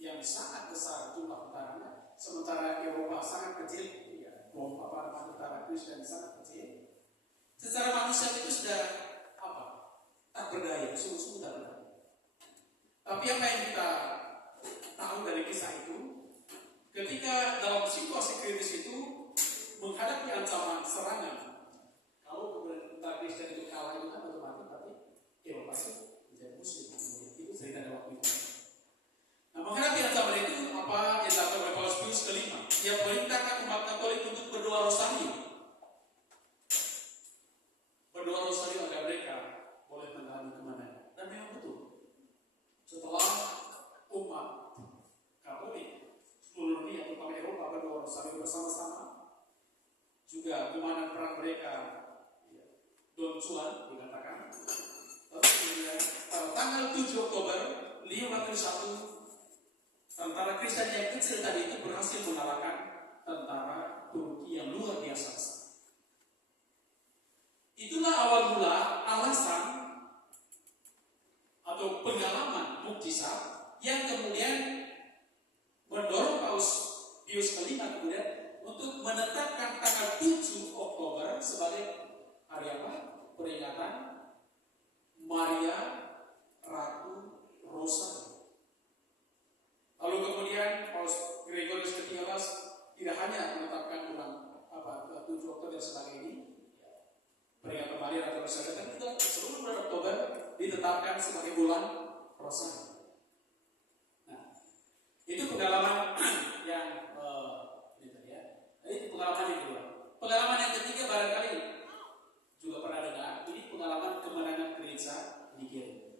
yang sangat besar jumlah tentaranya, sementara Eropa sangat kecil, ya, tentara Kristen sangat kecil. Secara manusia itu sudah tak berdaya, sungguh-sungguh tak berdaya. Tapi apa yang kita tahu dari kisah itu, ketika dalam situasi kritis itu menghadapi ancaman serangan, kalau kemudian tentara Kristen itu kalah itu kan otomatis berarti Eropa itu menjadi Muslim. Itu cerita dalam waktu itu. Nah, menghadapi ancaman itu, apa yang dilakukan oleh Paus Pius kelima? Ia perintahkan umat Katolik untuk berdoa rosario. Berdoa rosario agar mereka boleh mengalami kemenangan. Dan memang betul. Setelah umat Katolik seluruh dunia, terutama Eropa, berdoa rosario bersama-sama, juga komandan perang mereka, Don Juan dikatakan. Lalu kemudian tanggal 7 Oktober, Leo Magnus I, tentara Kristen yang kecil tadi itu berhasil mengalahkan tentara Turki yang luar biasa besar. Itulah awal mula alasan atau pengalaman mukjizat yang kemudian mendorong Paus Pius kelima kemudian untuk menetapkan tanggal 7 Oktober sebagai hari apa? Peringatan Maria Ratu Rosario. Lalu kemudian Paus Gregorius ke-13 tidak hanya menetapkan bulan 7 Oktober sebagai ini peringatan Maria Ratu Rosario, tapi juga seluruh bulan Oktober ditetapkan sebagai bulan Rosario. Nah, itu pengalaman yang itu pengalaman yang kedua. Pengalaman yang ketiga barangkali juga pernah dengar. Ini pengalaman kemenangan gereja Nigeria.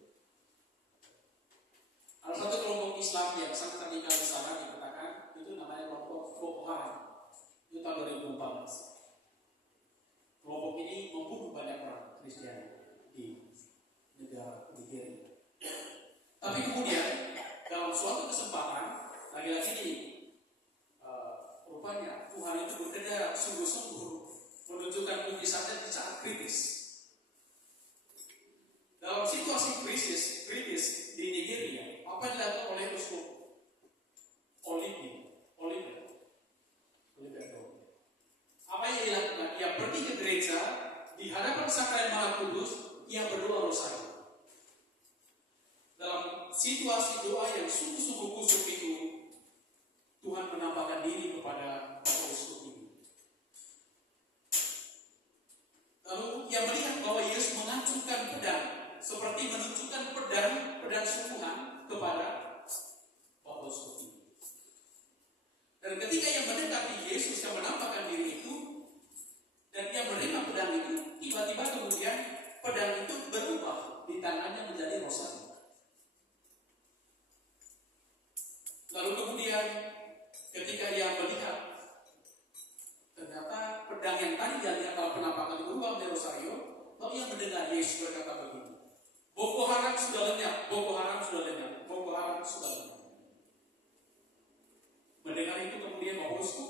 Ada satu kelompok Islam yang sangat radikal di sana dikatakan itu namanya kelompok Boko Haram. Itu tahun 2014. Kelompok ini membunuh banyak orang Kristen di negara Nigeria. Tapi kemudian dalam suatu kesempatan lagi-lagi rupanya Tuhan itu bekerja sungguh-sungguh menunjukkan mukjizatnya di saat kritis. Dalam situasi kritis di Nigeria, apa yang dilakukan oleh uskup Lalu kemudian ketika dia melihat ternyata pedang yang tadi dia lihat dalam penampakan itu berubah menjadi rosario, lalu ia mendengar Yesus berkata begini, Boko Haram sudah lenyap, Boko Haram sudah lenyap, Boko Haram sudah lenyap. Mendengar itu kemudian Bapakku,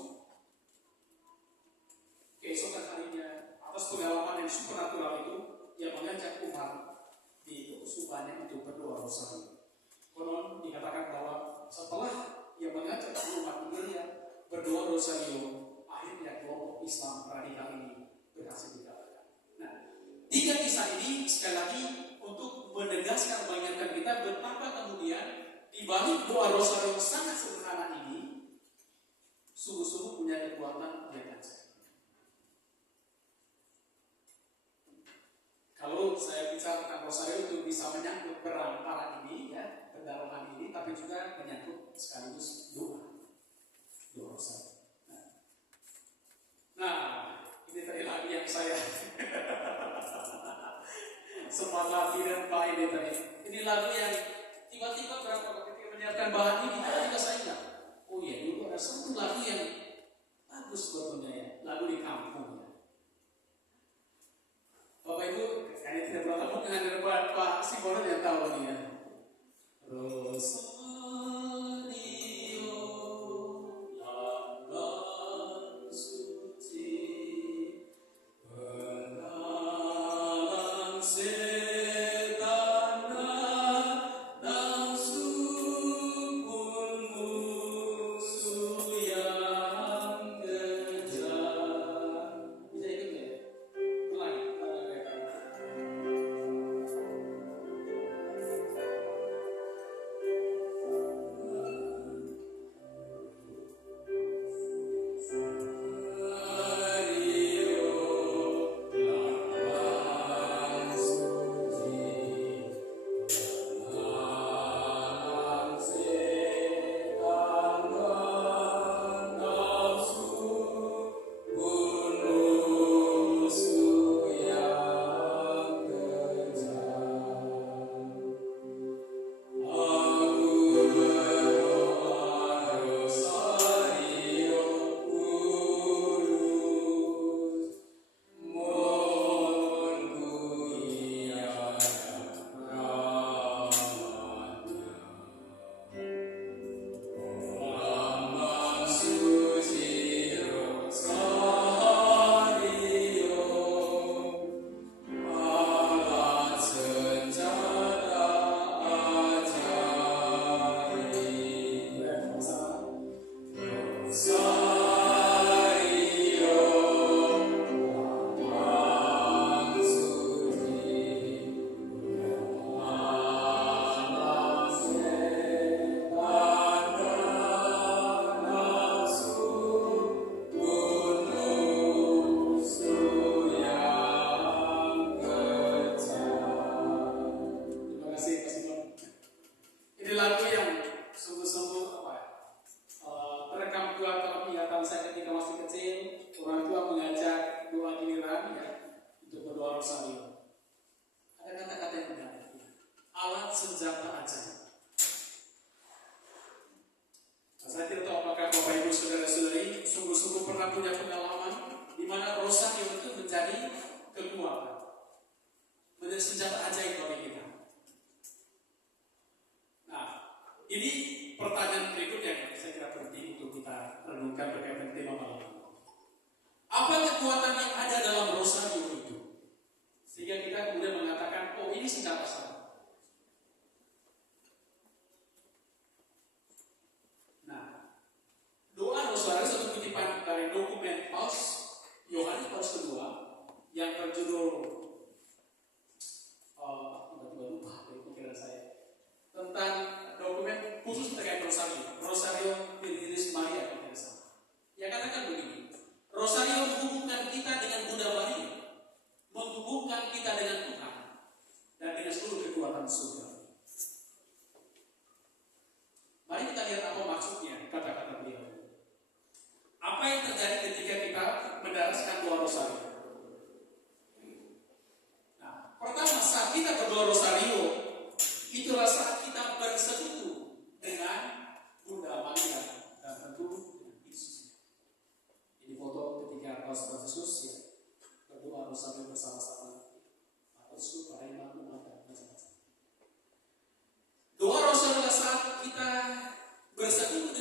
keesokan harinya atas pengalaman yang supernatural itu, ia mengajak umat di keuskupannya untuk berdoa rosario. Konon dikatakan bahwa setelah ia mengajak umat Nigeria berdoa rosario, akhirnya kelompok Islam radikal ini berhasil dikalahkan. Nah, 3 kisah ini sekali lagi untuk menegaskan mengingatkan kita betapa kemudian di balik doa rosario yang sangat sederhana ini sungguh-sungguh punya kekuatan yang ajaib. Kalau saya bicara tentang rosario itu bisa menyangkut perang ini ya, pendalaman ini, tapi juga menyangkut sekaligus doa rosario. Nah, ini tadi lagi yang saya sempat latihan Pak ini tadi. Ini lagu yang tiba-tiba berapa ketika menyiapkan bahan ini, juga saya ingat. Oh iya, dulu ada satu lagu yang bagus sebetulnya ya, lagu di kampung ya. Bapak Ibu, kayaknya tidak pernah tahu dengan Pak Simbono yang tahu ini ya.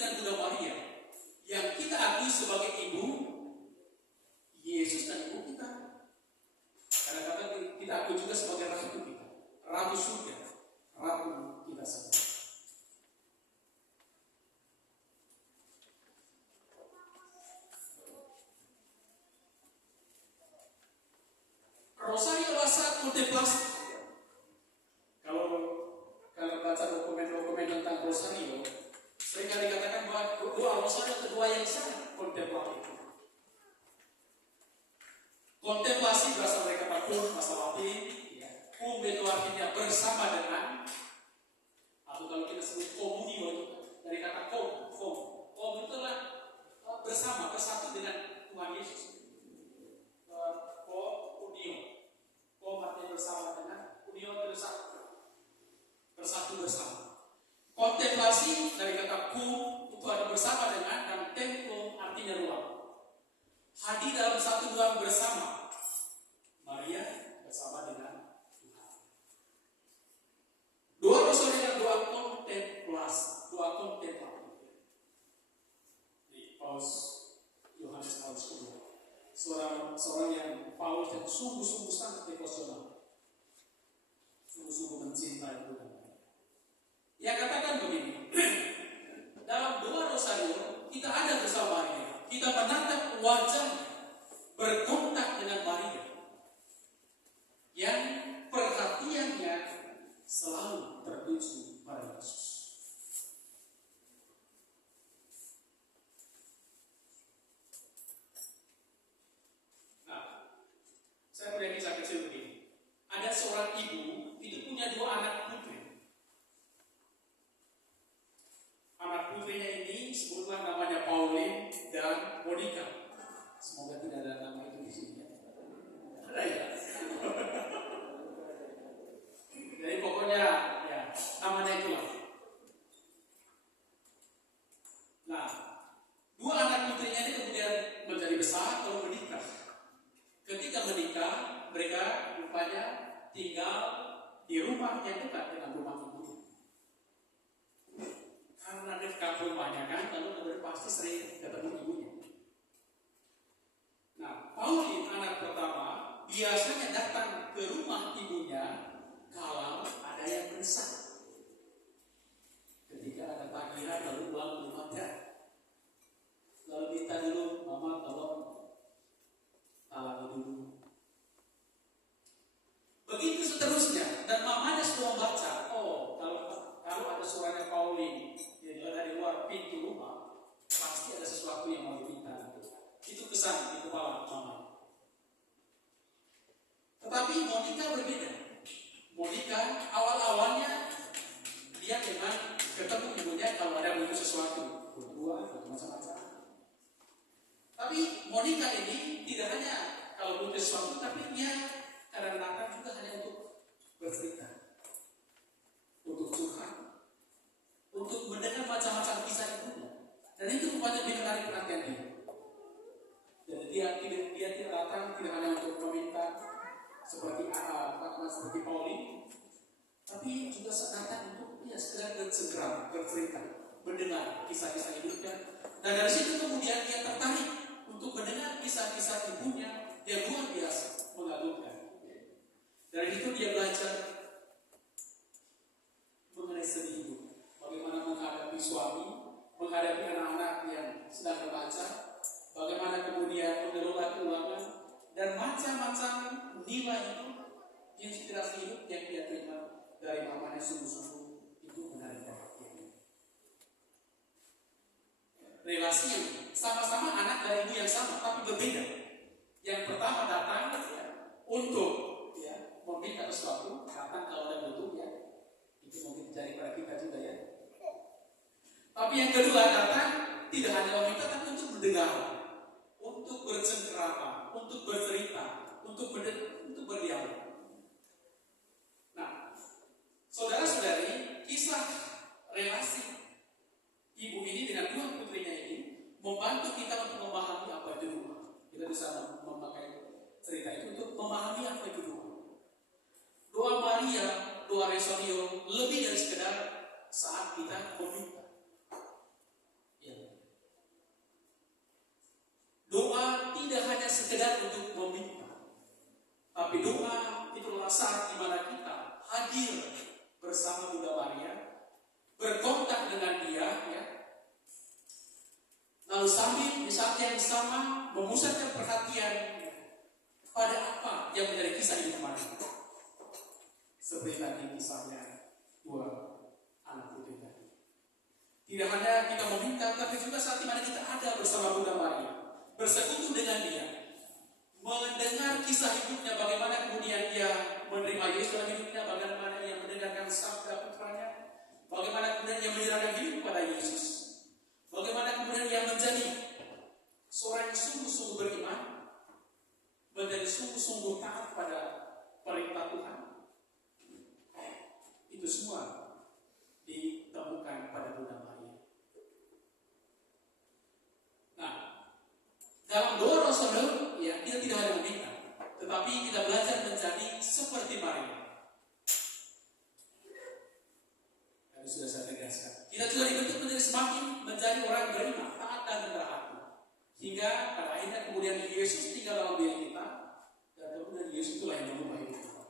dengan Bunda Maria yang kita akui sebagai ibu Yesus dan ibu kita. Kadang-kadang kita akui juga sebagai ratu kita, ratu surga, ratu kita semua. Rosario rasa kontemplasi. Kalau baca dokumen-dokumen tentang Rosario, seringkali dikatakan bahwa doa Rosario kedua yang sangat kontemplatif. Kontemplasi berasal dari kata cum, bahasa Latin. Cum itu artinya bersama dengan, atau kalau kita sebut komunio itu dari kata kom itu adalah bersama, bersatu dengan Tuhan Yesus. Kom artinya bersama dengan, unio bersatu bersama. Kontemplasi dari kata cum itu ada bersama dengan, dan tempo artinya ruang. Hadir dalam satu ruang bersama. Maria bersama dengan Tuhan. Doa Rosario adalah doa kontemplasi, doa kontemplatif. Di Paus Yohanes Paus II, seorang yang Paus yang sungguh-sungguh sangat devosional, sungguh-sungguh mencintai Tuhan. Ia katakan begini, dalam doa Rosario kita ada bersama Maria. Kita menatap wajahnya, berkontak dengan Maria, yang perhatiannya selalu tertuju pada Yesus. Nah, saya punya kisah kecil begini. Ada seorang ibu itu punya dua anak putri. Anak putrinya ini sebutlah namanya Pauline dan Monica. Semoga tidak ada nama itu di sini. Ada ya? Jadi pokoknya ya namanya itulah. Nah, dua anak putrinya ini kemudian menjadi besar lalu menikah. Ketika menikah, mereka rupanya tinggal di rumah yang dekat dengan rumah ibu. Karena dekat rumahnya kan, lalu pasti sering ketemu ibunya. Nah, Pauline anak pertama biasanya datang ke rumah ibunya kalau ada yang mendesak. Ketika ada tagihan lalu uang belum ada, lalu minta dulu, mama tolong talangi dulu. Begitu seterusnya, dan mamanya sudah membaca. Oh, kalau ada suaranya Pauline dari luar pintu rumah, pasti ada sesuatu yang mau diminta. Itu kesan di kepala mama. Tetapi Monica berbeda. Monica awal-awalnya dia memang ketemu ibunya kalau ada butuh sesuatu, butuh macam-macam. Tapi Monica ini tidak hanya kalau butuh sesuatu, tapi dia kadang-kadang juga hanya untuk bercerita, untuk curhat, untuk mendengar macam-macam kisah ibunya. Dan itu rupanya menarik perhatian dia. Jadi dia tidak datang tidak hanya untuk meminta seperti Pauline, tapi juga datang untuk segera bercerita, mendengar kisah-kisah hidupnya. Dan dari situ kemudian dia tertarik untuk mendengar kisah-kisah ibunya yang luar biasa, mengagumkan. Dari itu dia belajar mengenai seni hidup, bagaimana menghadapi suami, menghadapi anak-anak yang sedang remaja, bagaimana kemudian mengelola keuangan, dan macam-macam nilai itu, inspirasi hidup yang dia terima dari mamanya sungguh-sungguh itu menarik perhatian. Relasi yang sama-sama anak dari ibu yang sama, tapi berbeda. Yang pertama datang untuk meminta sesuatu, datang kalau ada butuh itu mungkin terjadi pada kita juga ya. Tapi yang kedua datang tidak hanya meminta, tapi untuk mendengar, untuk bercengkerama, untuk bercerita, untuk berdialog. Nah, saudara-saudari, kisah relasi ibu ini dengan dua putrinya ini membantu kita untuk memahami apa itu rumah. Kita bisa memakai cerita itu untuk memahami apa itu rumah. Doa Maria, doa Rosario lebih dari sekedar saat kita meminta. lalu sambil di saat yang sama memusatkan perhatian pada apa yang menjadi kisah hidup mereka. Seperti tadi kisahnya dua anak putri tadi. Tidak hanya kita meminta, tapi juga saat dimana kita ada bersama Bunda Maria, bersekutu dengan dia, mendengar kisah hidupnya, bagaimana kemudian dia menerima Yesus dalam hidupnya, bagaimana ia mendengarkan sabda putranya, bagaimana kemudian ia menyerahkan hidup kepada Yesus, bagaimana kemudian ia menjadi seorang yang sungguh-sungguh beriman, menjadi sungguh-sungguh taat pada perintah Tuhan. Itu semua ditemukan pada Bunda Maria. Nah, dalam doa Rasul, ya, kita tidak hanya meminta, tetapi kita belajar menjadi seperti Maria. Tadi sudah saya tegaskan. Kita juga dibentuk menjadi semakin menjadi orang beriman, taat dan rendah hati. Hingga pada akhirnya kemudian Yesus tinggal dalam diri kita, dan kemudian Yesus itulah yang mengubah hidup kita.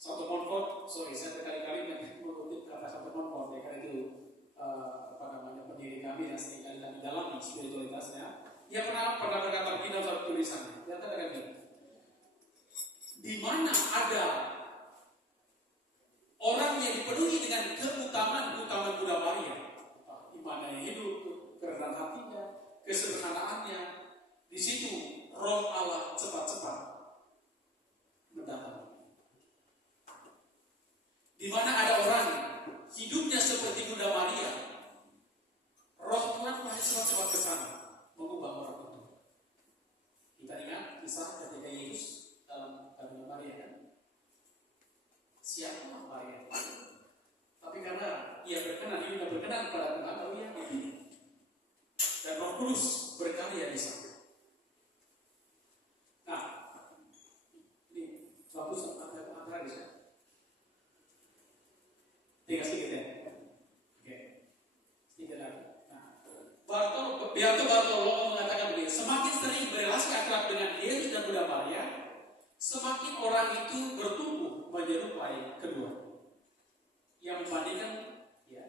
Satu Montfort, saya berkali-kali mengutip kata satu Montfort, ya, karena itu pendiri kami yang seringkali kami dalami spiritualitasnya. Dia pernah berkata begini dalam tulisannya. Dia katakan begini: di mana ada orang yang dipenuhi dengan keutamaan Bunda Maria, imannya hidup, kerendahan hatinya, kesederhanaannya, di situ Roh Allah cepat-cepat mendatang. Di mana ada orang hidupnya seperti Bunda Maria, Roh Tuhan masih cepat-cepat ke sana mengubah orang itu. Kita ingat kisah ketika Yesus dalam kandungan Maria, kan? Siapa Maria? Tapi karena ia berkenan pada Tuhan, lalu ia dipilih. Dan Roh Kudus berkarya di sana. Nah, ini bagus antara di sana. Tinggal sedikit ya. Oke. Sedikit lagi. Nah, Beato Bartolo mengatakan begini: semakin sering berrelasi akrab dengan Yesus dan Bunda Maria, semakin orang itu bertumbuh menyerupai kedua. Yang membandingkan, ya,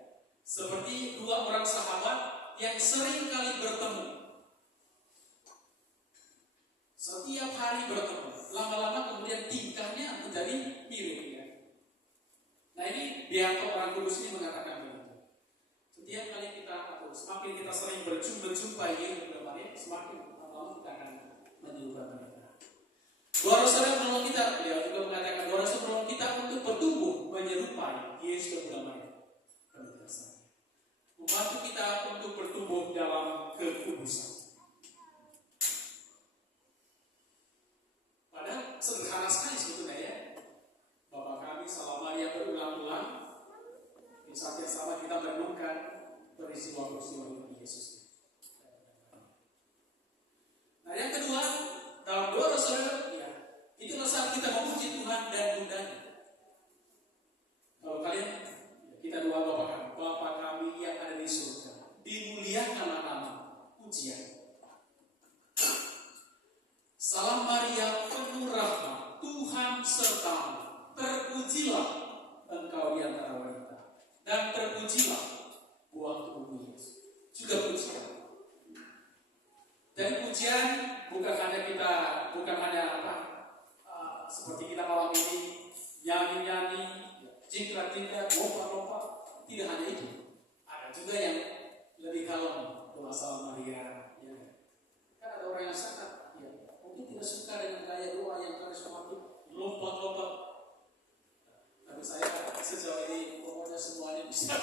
seperti dua orang sahabat yang sering kali bertemu. Setiap hari bertemu, lama-lama kemudian tingkahnya menjadi mirip, ya. Nah, ini Beato orang Kudus ini mengatakan begitu. Setiap kali kita, atau semakin kita sering berjumpa Yesus dan Maria, semakin lama kita akan menyerupai mereka. Doa Rasul menolong kita, dia juga mengatakan doa Rasul menolong kita untuk bertumbuh menyerupai Yesus dan Maria. Membantu kita untuk bertumbuh dalam kekudusan. Padahal sederhana sekali sebetulnya, ya. Bapak kami salam Maria berulang-ulang. Di saat yang sama kita merenungkan peristiwa-peristiwa hidup Yesus. Nah, yang kedua, dalam doa Rasul, ya, itulah saat kita memuji Tuhan dan Bundanya. Kalau kalian, kita doa Bapa kami yang ada di surga, dimuliakanlah nama, pujian. Salam Maria penuh rahmat, Tuhan sertamu, terpujilah engkau di antara wanita, dan terpujilah buah tubuhmu Yesus. Juga pujian. Dan pujian bukan hanya seperti kita malam ini nyanyi-nyanyi, jingkrak-jingkrak, lompat-lompat. Tidak hanya itu. Ada juga yang lebih kalem, doa salam Maria. Ya. Kan ada orang yang sangat, ya, mungkin tidak suka dengan gaya doa yang karismatik, lompat-lompat. Tapi saya sejauh ini pokoknya semuanya bisa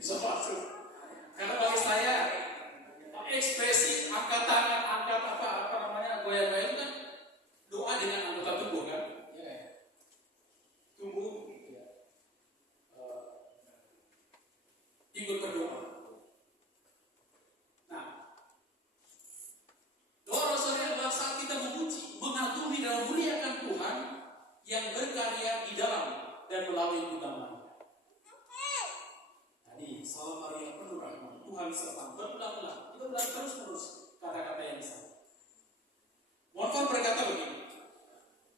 masuk. Karena bagi saya ekspresi angkat tangan, angkat goyang-goyang itu kan doa dengan anggota tubuh, kan? Ya. Tubuh, ya. Ikut berdoa. Nah, doa Rasulnya adalah saat kita memuji, mengagumi dan memuliakan Tuhan yang berkarya di dalam dan melalui Bunda Maria. Tadi salam Maria penuh rahmat, Tuhan sertamu, berulang-ulang. Itu berulang terus-menerus kata-kata yang sama. Montfort berkata begini: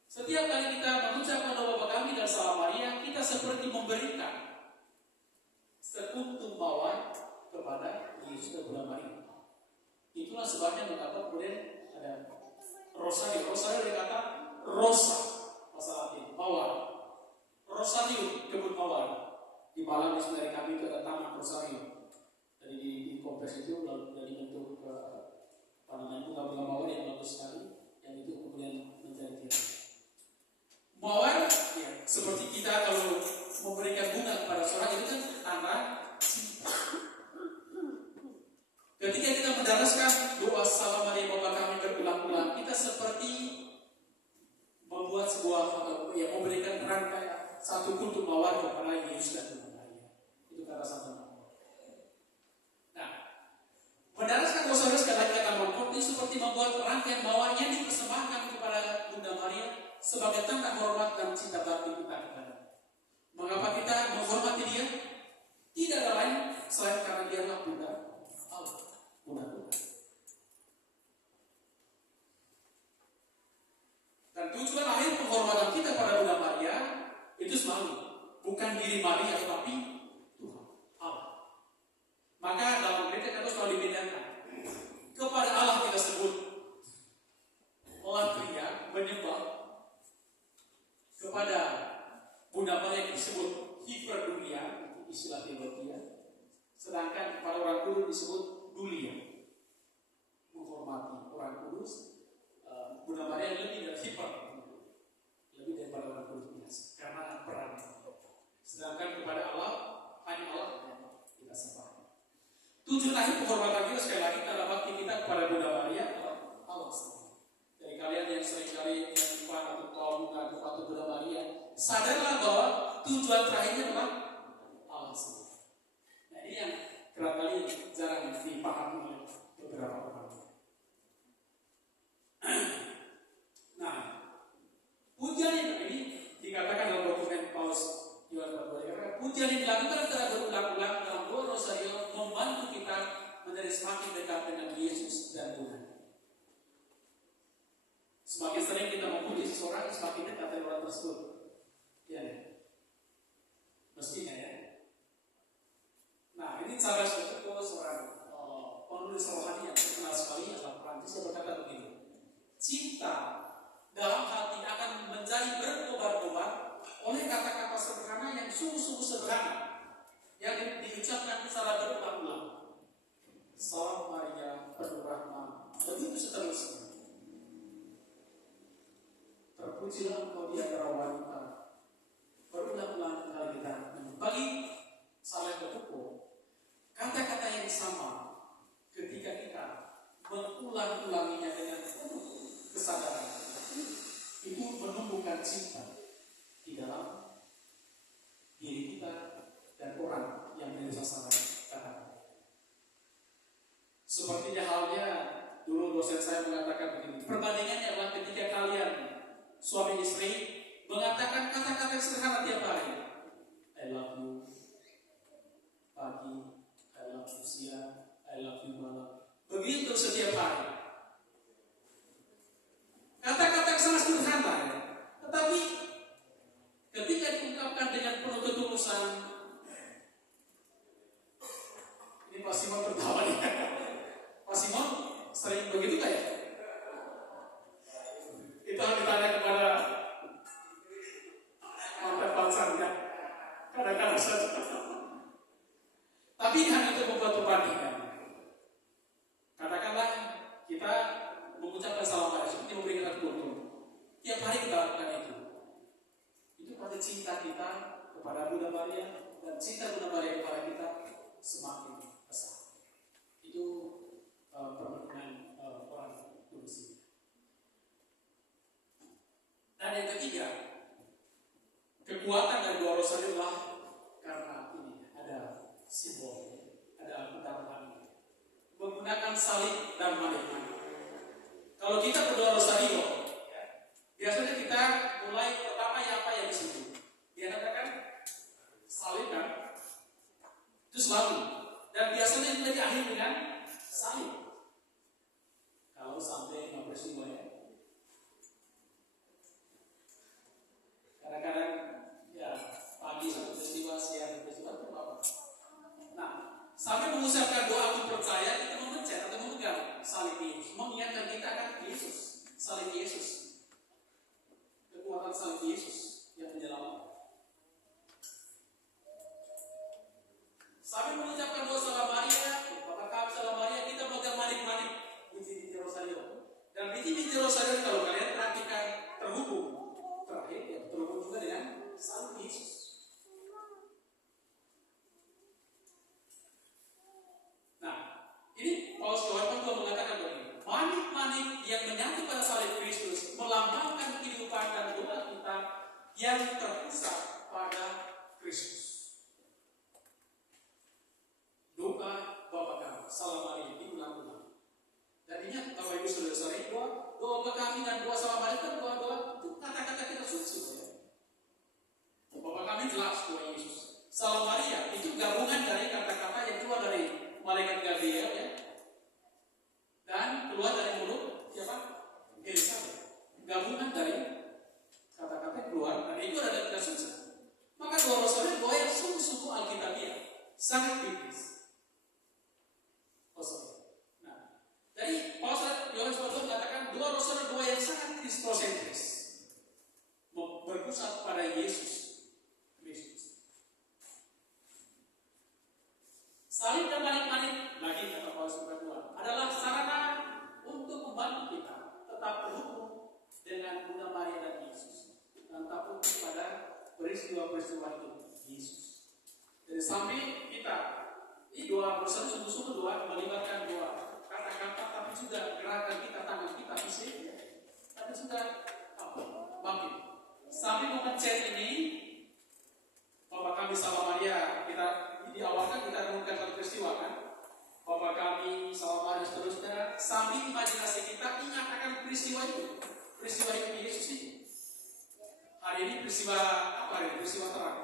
setiap kali kita mengucapkan doa Bapa kami dan salam Maria, kita seperti memberikan sekuntum mawar kepada Yesus. Yesus dan Bunda Maria. Itulah sebabnya mengapa kemudian ada rosario. Rosario dari kata rosa, bahasa Latin, mawar. Rosario, kebun mawar. Di malam dari kami itu ada taman rosario. Jadi di kompleks itu lalu dari bentuk bunga-bunga mawar yang bagus sekali, yang itu kemudian menjadi tiara. Mawar, ya, seperti kita kalau memberikan bunga kepada seorang itu kan tanda cinta. Ketika kita mendaraskan doa Salam Maria Bapa Kami berulang-ulang, kita seperti membuat sebuah ya, memberikan rangkaian satu kuntum mawar kepada Yesus dan Bunda Maria. Itu kata Santa Maria. Nah, mendaraskan doa saudara sekali lagi kata Mongkot ini seperti membuat rangkaian mawar yang dipersembahkan kepada Bunda Maria sebagai tanda hormat dan cinta bakti kita kepada. Mengapa kita menghormati dia? Tidak ada lain selain karena dia adalah Bunda Allah, Bunda Tuhan. Dan tujuan akhir penghormatan kita pada Bunda Maria itu selalu bukan diri Maria tetapi Tuhan Allah. Maka dalam gereja kita selalu dibedakan kepada Allah kita sebut latria menyembah, kepada Bunda Maria disebut hiperdulia, itu istilah teologia. Sedangkan kepada orang kudus disebut dulia, menghormati orang kudus. Bunda Maria lebih dari hiper, lebih daripada orang kudus biasa, karena peran. Sedangkan kepada Allah hanya Allah kita sembah. Tujuan akhir penghormatan kita sekali lagi tanda bakti kita kepada Bunda Maria Allah sendiri. Dari kalian yang seringkali menyimpan atau tahu bunga atau Bunda Maria, sadarlah bahwa tujuan terakhirnya adalah Allah sendiri. Nah, ini yang kerap kali jarang dipahami oleh beberapa orang. Nah, pujian ini dikatakan dalam dokumen Paus Yohanes Paul, pujian yang dilakukan secara berulang-ulang dalam doa rosario membantu kita menjadi semakin dekat dengan Yesus dan Tuhan. Semakin sering kita memuji seseorang, semakin dekat dengan orang tersebut. Ya, mestinya ya. Nah, ini cara seorang penulis rohani yang terkenal sekali adalah Prancis yang berkata begini: cinta dalam hati akan menjadi berkobar-kobar oleh kata-kata sederhana yang sungguh-sungguh sederhana yang diucapkan secara berulang-ulang. Salam Maria, penuh rahmat, begitu seterusnya. Terpujilah engkau di antara wanita. Berulang-ulang kali kita bagi saling bertepuk kata-kata yang sama ketika kita mengulang-ulanginya dengan penuh kesadaran, itu menumbuhkan cinta di dalam diri kita dan orang yang menjadi sasaran kata-kata. Sepertinya halnya dulu dosen saya mengatakan begini, perbandingannya adalah ketika kalian suami istri mengatakan kata-kata yang sederhana tiap hari. I love you pagi, I love you siang, I love you malam. Begitu setiap hari. Kata-kata yang sangat sederhana, tetapi ketika diungkapkan dengan penuh ketulusan, ini Pak Simon tertawa ya. Pak Simon sering begitu kayak? Kita ditanya kepada mantan pansarnya, kadang-kadang saja. Tapi hanya untuk membuat perbandingan. Katakanlah kita mengucapkan salam Maria seperti memberikan kuntum. Tiap hari kita lakukan itu. Itu pada cinta kita kepada Bunda Maria dan cinta Bunda Maria kepada kita semakin besar. Itu perbandingan orang kudus ini. Dan yang ketiga, kekuatan dari doa rosario adalah karena ini ada simbol, ada Alkitab menggunakan salib dan malaikat. Kalau kita berdoa rosario, biasanya kita mulai pertama apa yang disebut? Dia katakan salib kan? Itu selalu. Dan biasanya juga diakhiri dengan salib. Kalau sampai nggak bersimbol ya. Kadang-kadang ya pagi satu peristiwa, siang peristiwa itu apa? Nah, sampai mengucapkan doa aku percaya salib Yesus. Kekuatan salib Yesus yang menyelamatkan. Sambil mengucapkan doa salam Maria, Bapa kami salam Maria, kita pegang manik-manik biji-biji rosario. Dan biji-biji rosario kalau kalian perhatikan terhubung, terakhir ya terhubung juga dengan salib Yesus. Nah, ini Paulus Yohanes juga mengatakan begini, manik-manik yang menyatu pada salib Kristus melambangkan kehidupan dan doa kita yang terpusat pada Kristus. Doa Bapa kami, salam Maria, diulang-ulang. Dan ingat Bapak Ibu Saudara-saudari, doa Bapa kami dan doa salam Maria itu doa-doa itu kata-kata kita suci. Bapa kami jelas doa Yesus. Salam Maria itu gabungan dari kata-kata yang keluar dari malaikat Gabriel ya. Dan keluar dari mulut siapa? Elisabeth. Gabungan dari kata-kata yang keluar dan itu adalah kita suci. Maka doa rosario doa yang sungguh-sungguh alkitabiah, sangat biblis. Nah, jadi Paulus Yohanes mengatakan doa rosario doa yang sangat kristosentris, berpusat pada Yesus Kristus. Salib dan manik-manik lagi kata Paulus kedua adalah sarana untuk membantu kita tetap terhubung dengan Bunda Maria dan Yesus dan takut pada peristiwa-peristiwa itu Yesus. Jadi sambil kita ini doa rosario sungguh-sungguh doa melibatkan doa kata-kata tapi juga gerakan kita, tangan kita fisik tapi juga bangkit. Sambil memencet ini Bapa kami salam Maria, kita diawalkan kita renungkan satu peristiwa kan. Bapa kami salam Maria seterusnya sambil imajinasi kita ingat akan peristiwa itu Yesus itu. Hari ini peristiwa apa ini? Peristiwa terang.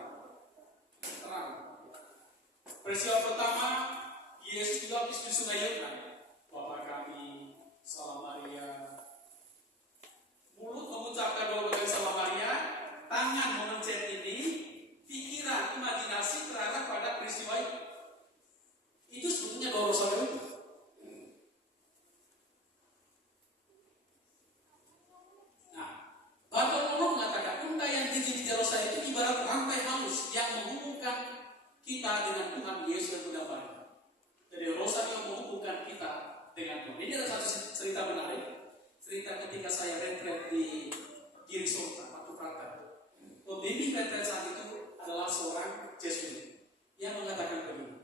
Peristiwa pertama, Yesus dibaptis di Sungai Yordan. Bapa kami, salam Maria. Mulut mengucapkan doa bagi salam Maria, tangan memencet ini, pikiran, imajinasi terarah pada peristiwa itu. Itu sebetulnya doa rosario itu. Nah, Bapak Allah mengatakan untayan biji-biji rosario itu ibarat rantai halus yang menghubungkan kita dengan Tuhan Yesus dan Bunda Maria. Jadi rosario menghubungkan kita dengan Tuhan. Ini ada satu cerita menarik. Cerita ketika saya retret di Giri Sultan, Batu Prata. Pembimbing retret saat itu adalah seorang Jesuit yang mengatakan begini.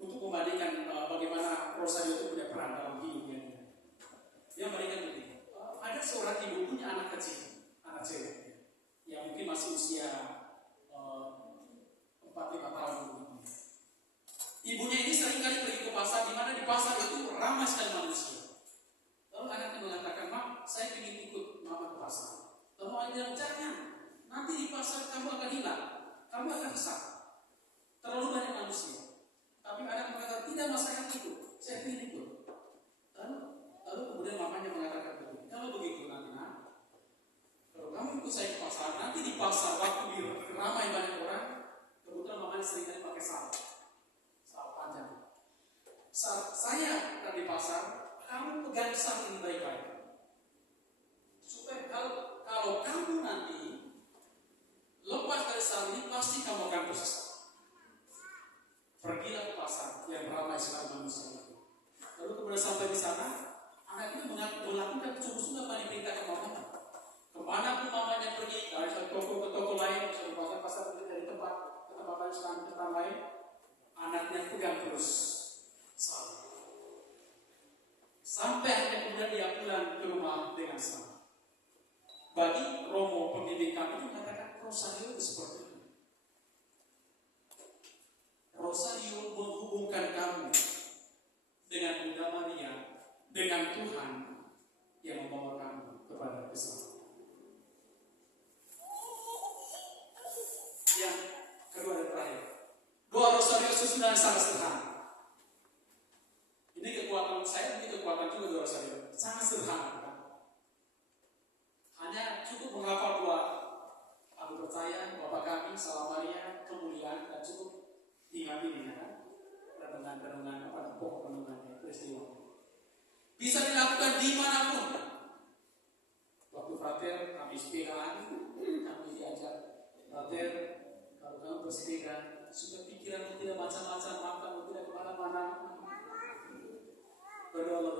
Untuk membandingkan bagaimana rosario itu punya peran dalam hidupnya. Dia membandingkan begini. Ada seorang ibu punya anak kecil, anak cewek, yang mungkin masih usia 4-5 tahun begitu. Ibunya ini sering kali pergi ke pasar, di mana di pasar itu ramai sekali manusia. Lalu anaknya mengatakan, "Mak, saya ingin ikut mama ke pasar." Lalu ayah bilang, "Jangan, nanti di pasar kamu akan hilang, kamu akan resah. Terlalu banyak manusia." Tapi anak mengatakan, "Tidak, mas, saya ikut, saya ingin ikut." Lalu kemudian mamanya mengatakan begini, "Kalau begitu nanti nak, kalau kamu ikut saya ke pasar, nanti di pasar waktu ramai banyak orang, kebetulan mamanya sering kali pakai sal panjang. Saat saya akan di pasar, kamu pegang sal ini baik-baik, supaya kalau kamu nanti lepas dari sal ini, pasti kamu akan tersesat. Pergilah ke pasar yang ramai sekali manusia." Lalu kemudian sampai di sana, anak itu melakukan sungguh-sungguh apa yang diperintahkan mamanya. Kemana pun mamanya pergi, dari satu toko ke toko lain, dari pasar dari tempat ke tempat lain, ke tempat lain, anaknya pegang terus sal. Sampai akhirnya kemudian dia pulang ke rumah dengan sal. Bagi Romo pembimbing kami itu mengatakan rosario itu seperti itu. Rosario menghubungkan kamu dengan Bunda Maria, dengan Tuhan yang membawa kamu kepada keselamatan. Yang kedua dan terakhir, doa rosario sesudah sangat sederhana. Ini kekuatan saya, ini kekuatan juga doa rosario. Sangat sederhana. Hanya cukup menghafal doa Aku percaya Bapa kami, salam Maria, kemuliaan, dan cukup ingat ini kan, renungan pokok renungannya peristiwa. Bisa dilakukan di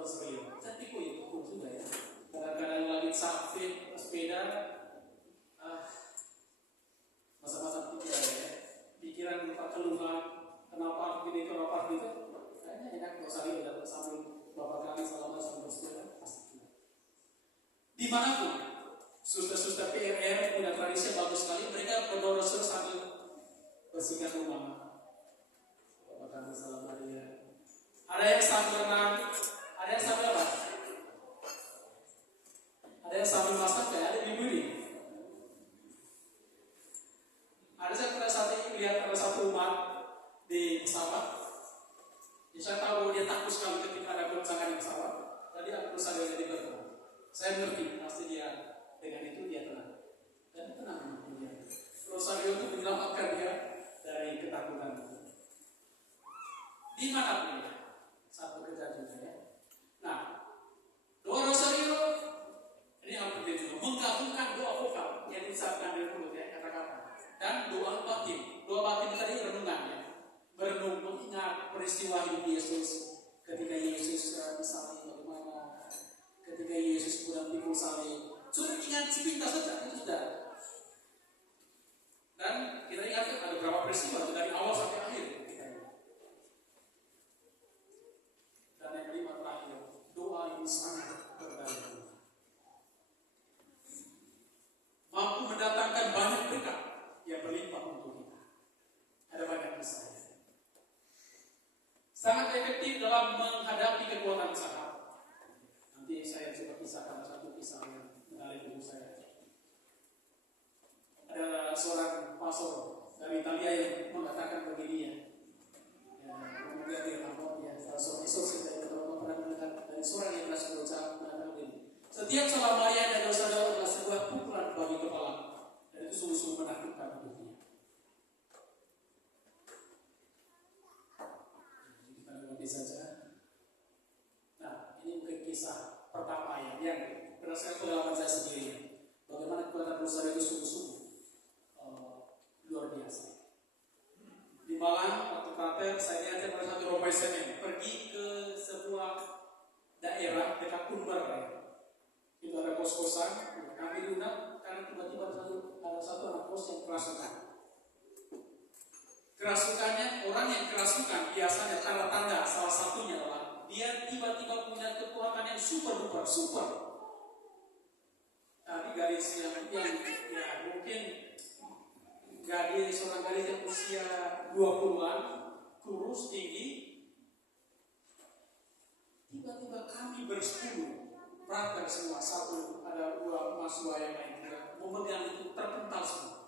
Rosario. Cantik kok itu pun juga ya. Kadang-kadang langit safir, sepeda, masa-masa pikiran ya. Pikiran berupa keluhan, kenapa begini, kenapa gitu. Kayaknya enak Rosario dapat sambil beberapa kali selama sambil bersepeda. Dimanapun, suster-suster PRR punya tradisi yang bagus sekali. Mereka berdoa Rosario sambil bersihkan rumah. Beberapa kali salam Maria. Ada yang sambil renang, ada yang sambil apa? Ada yang sambil masak, kayak ada di budi. Ada saya pada saat ini melihat ada satu umat di pesawat. Ya, saya tahu bahwa dia takut sekali ketika ada goncangan di pesawat. Tadi aku berusaha jadi berdoa. Saya mengerti, pasti dia dengan itu dia tenang. Dan tenang dia. Rosario itu menyelamatkan dia dari ketakutan. Di mana pun dia? Satu kerja juga ya. Nah, doa Rosario ini apa dia juga menggabungkan doa vokal yang diucapkan dari mulut ya, kata-kata, dan doa batin. Doa batin tadi renungan ya, merenung mengingat peristiwa hidup Yesus ketika Yesus disalib bagaimana, ketika Yesus pulang pikul salib. Cuma ingat sepintas saja itu sudah. Dan kita ingat ada beberapa peristiwa dari awal sampai akhir. Dan yang kelima terakhir, doa yang sangat berdaya, mampu mendatangkan banyak berkat yang berlimpah untuk kita. Ada banyak kisah. Sangat efektif dalam menghadapi kekuatan jahat. Nanti saya coba kisahkan satu kisah yang menarik buku saya. Ada seorang pastor dari Italia yang mengatakan begini ya. Kemudian dia ngomong ya, seorang Yesus dari pernah mendengar dari seorang yang keras berucap mengatakan begini. Setiap salam Maria dan dosa-dosa adalah sebuah pukulan bagi kepala, dan itu sungguh-sungguh menakutkan hidupnya. Kita nanti saja. Nah, ini mungkin kisah pertama yang berdasarkan pengalaman saya sendiri. Bagaimana kekuatan Rosario itu sungguh-sungguh luar biasa. Di Malang waktu Prater saya diajak pada satu rombongan Senin pergi ke sebuah daerah dekat Unbar ya. Itu ada kos-kosan, kami diundang karena tiba-tiba ada satu anak kos yang kerasukan. Kerasukannya, orang yang kerasukan biasanya tanda-tanda salah satunya adalah dia tiba-tiba punya kekuatan yang super. Tadi garis yang ya mungkin seorang gadis yang usia 20-an, kurus, tinggi. Tiba-tiba kami bersepuluh, prater semua, satu, ada dua mahasiswa yang lain juga, memegang itu terpental semua.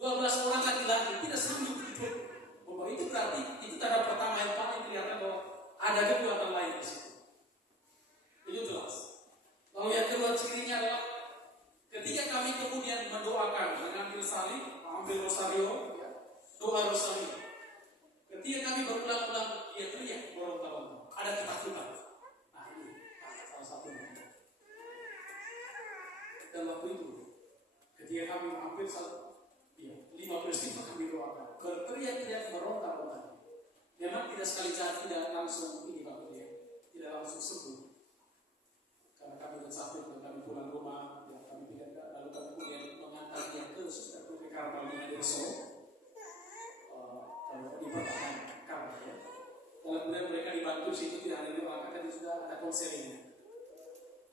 12 orang laki-laki tidak sanggup hidup. Bahwa itu berarti, itu tanda pertama yang paling kelihatan bahwa ada kekuatan lain di situ. Itu jelas. Lalu yang kedua cirinya adalah ketika kami kemudian mendoakan, mengambil salib, ambil rosario, doa rosario. Ketika kami berulang-ulang, dia teriak berontak-ontak, ada ketakutan. Nah ini salah satunya. Dan waktu itu, ketika kami hampir 5 peristiwa kami doakan, berteriak-teriak berontak-ontak. Memang tidak sekali jahat, tidak langsung ini Bapak ya, tidak langsung sembuh. Karena kami bersafir dan kami pulang rumah, ya, kami tidak lalu kami kemudian mengantar dia ke Suster Putri Karmel di Aderso, kalau di pertahanan Karmel ya. Lalu kemudian mereka dibantu situ tidak hanya doakan, tapi juga ada konselingnya.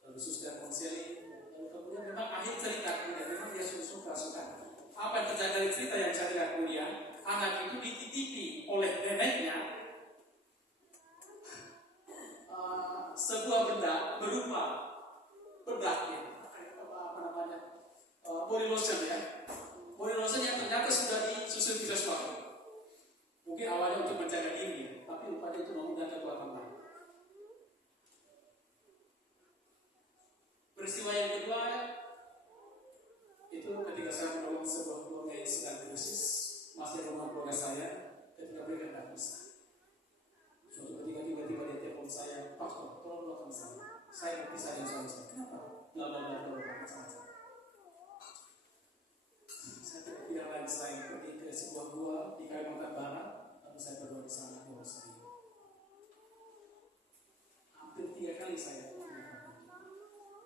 Lalu sudah konseling, lalu kemudian memang akhir cerita kemudian memang dia sungguh kerasukan. Apa yang terjadi dari cerita yang saya lihat kemudian, anak itu dititipi oleh neneknya sebuah benda berupa bedak ya, body lotion ya, body lotion yang ternyata sudah disusun di sesuatu. Mungkin awalnya untuk menjaga diri, tapi rupanya itu mengundang kekuatan lain. Peristiwa yang kedua itu ketika saya menolong sebuah keluarga yang sedang krisis, masih rumah keluarga saya, ketika mereka tidak bisa. Suatu ketika tiba-tiba dia telepon saya, Pastor, tolong doakan saya. Saya berpisah dengan suami saya. Kenapa? Bla saja. Saya tidak lain selain pergi ke sebuah gua di Kalimantan Barat, lalu saya berdoa di sana di Rosario. kali saya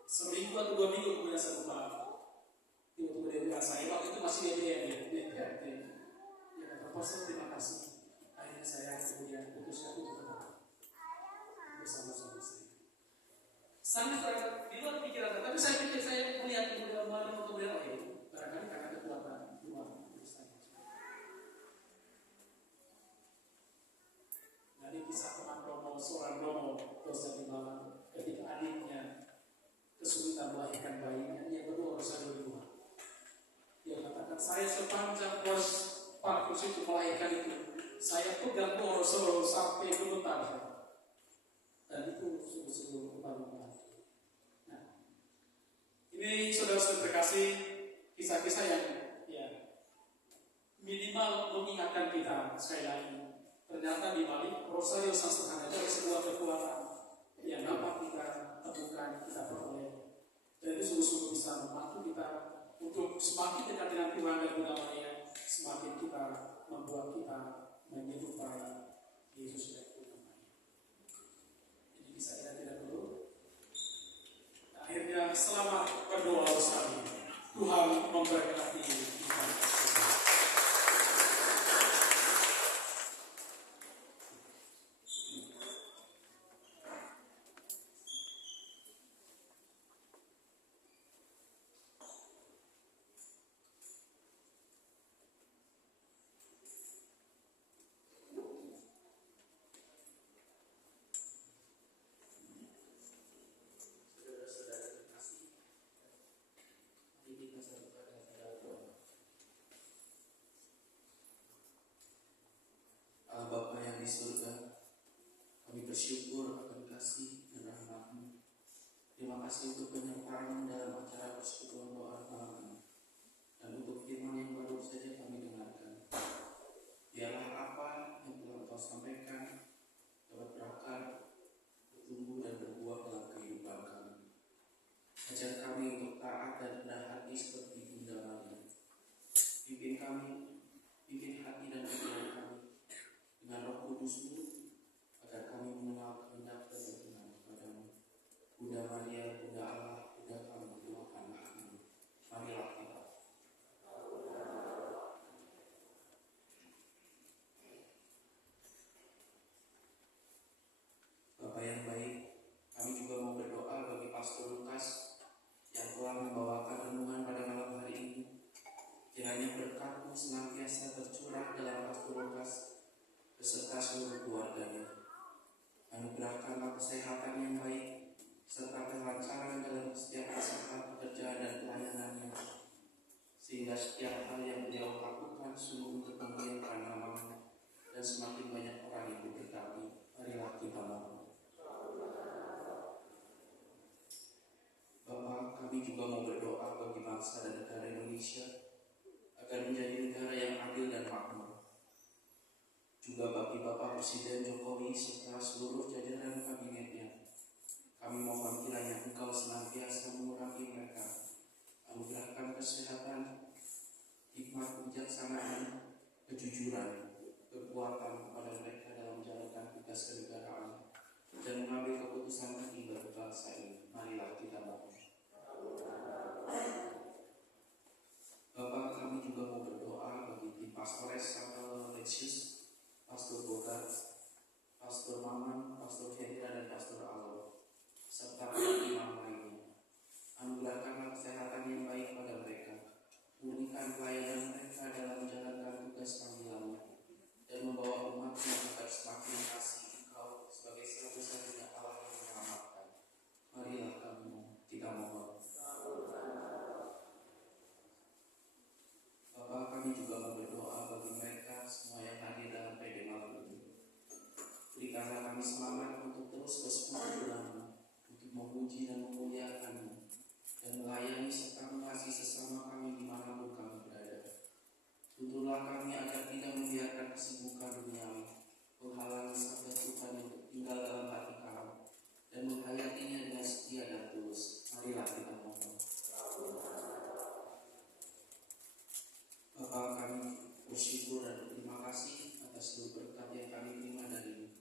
seminggu atau 2 minggu kemudian saya lupa. Tiba-tiba dia bilang saya waktu itu masih dia kata Pastor terima kasih. Akhirnya saya kemudian putuskan untuk tetap bersama-sama saya. Sangat di luar pikiran, tapi saya pikir saya melihat kemudian malam kemudian barangkali karena kekuatan Tuhan saya. Dari kisah teman Romo, seorang Romo dosa di malam ketika adiknya kesulitan melahirkan bayinya, dia berdoa bersama Tuhan. Dia katakan, saya sepanjang parkus itu melahirkan itu, saya pegang doa Rasul sampai gemetar. Dan itu sungguh-sungguh kebanggaan. Nah, ini saudara-saudara terkasih, kisah-kisah yang minimal mengingatkan kita sekali lagi. Ternyata di balik Rosario Sederhana itu ada sebuah kekuatan yang dapat kita temukan, kita peroleh. Dan itu sungguh-sungguh bisa membantu kita untuk semakin dekat dengan Tuhan dan Bunda Maria, semakin kita membuat kita menyerupai Yesus dan Bunda Maria. Jadi bisa kita tidak dulu. Akhirnya selamat berdoa sekali. Tuhan memberkati kita. Bapa yang di surga, kami bersyukur akan kasih dan rahmat-Mu. Terima kasih untuk penyertaan dalam acara persekutuan doa malam ini, dan untuk firman yang baru saja kami dengarkan. Biarlah apa yang telah Kau sampaikan dapat berakar, bertumbuh dan berbuah dalam kehidupan kami. Ajar kami untuk taat dan rendah hati seperti Bunda Maria. Pimpin kami, pimpin hati dan pikiran kami dengan Roh Kudus-Mu, agar kami mengenal kehendak dan berkenan kepadamu. Bunda Maria, Bunda Allah, Bunda kami, doakanlah kami. Marilah kita. Bapa yang baik, kami juga mau berdoa bagi Pastor Lukas yang telah membawakan renungan pada malam hari ini. Kiranya berkat-Mu senantiasa tercurah dalam Pastor Lukas beserta seluruh keluarganya. Anugerahkanlah kesehatan yang baik serta kelancaran dalam setiap usaha, pekerjaan dan pelayanannya, sehingga setiap hal yang beliau lakukan sungguh untuk memuliakan nama-Mu dan semakin banyak orang yang diberkati. Marilah kita mohon. Bapa, kami juga mau berdoa bagi bangsa dan negara Indonesia agar menjadi negara yang adil dan makmur. Juga bagi Bapak Presiden Jokowi serta seluruh jajaran kabinetnya, kami mohon kiranya Engkau senantiasa mengurapi mereka, anugerahkan kesehatan, hikmat kebijaksanaan, kejujuran, kekuatan kepada mereka dalam menjalankan tugas kenegaraan dan mengambil keputusan penting bagi bangsa ini. Marilah kita mohon. Bapak, kami juga mau berdoa bagi tim Pastores Sangkal Lexius, Pastor Bogart, Pastor Maman, Pastor Hendra dan Pastor Alo, serta para imam lainnya. Anugerahkanlah kesehatan yang baik pada mereka, murnikan pelayanan mereka dalam menjalankan tugas panggilannya, dan membawa umat-Mu agar semakin kasih Engkau sebagai satu-satunya Allah yang menyelamatkan. Marilah kita mohon. Bapak, kami juga mau berdoa bagi mereka semua yang hadir dalam PD malam ini. Berikanlah kami semangat untuk terus bersekutu dalam-Mu, untuk memuji dan memuliakan-Mu, dan melayani serta mengasihi sesama kami dimanapun kami berada. Tuntunlah kami agar tidak membiarkan kesibukan duniawi menghalangi sabda Tuhan yang tinggal dalam hati kami, dan menghayatinya dengan setia dan tulus. Marilah kita mohon. Bapa, kami bersyukur dan berterima kasih atas seluruh berkat yang kami terima dari-Mu.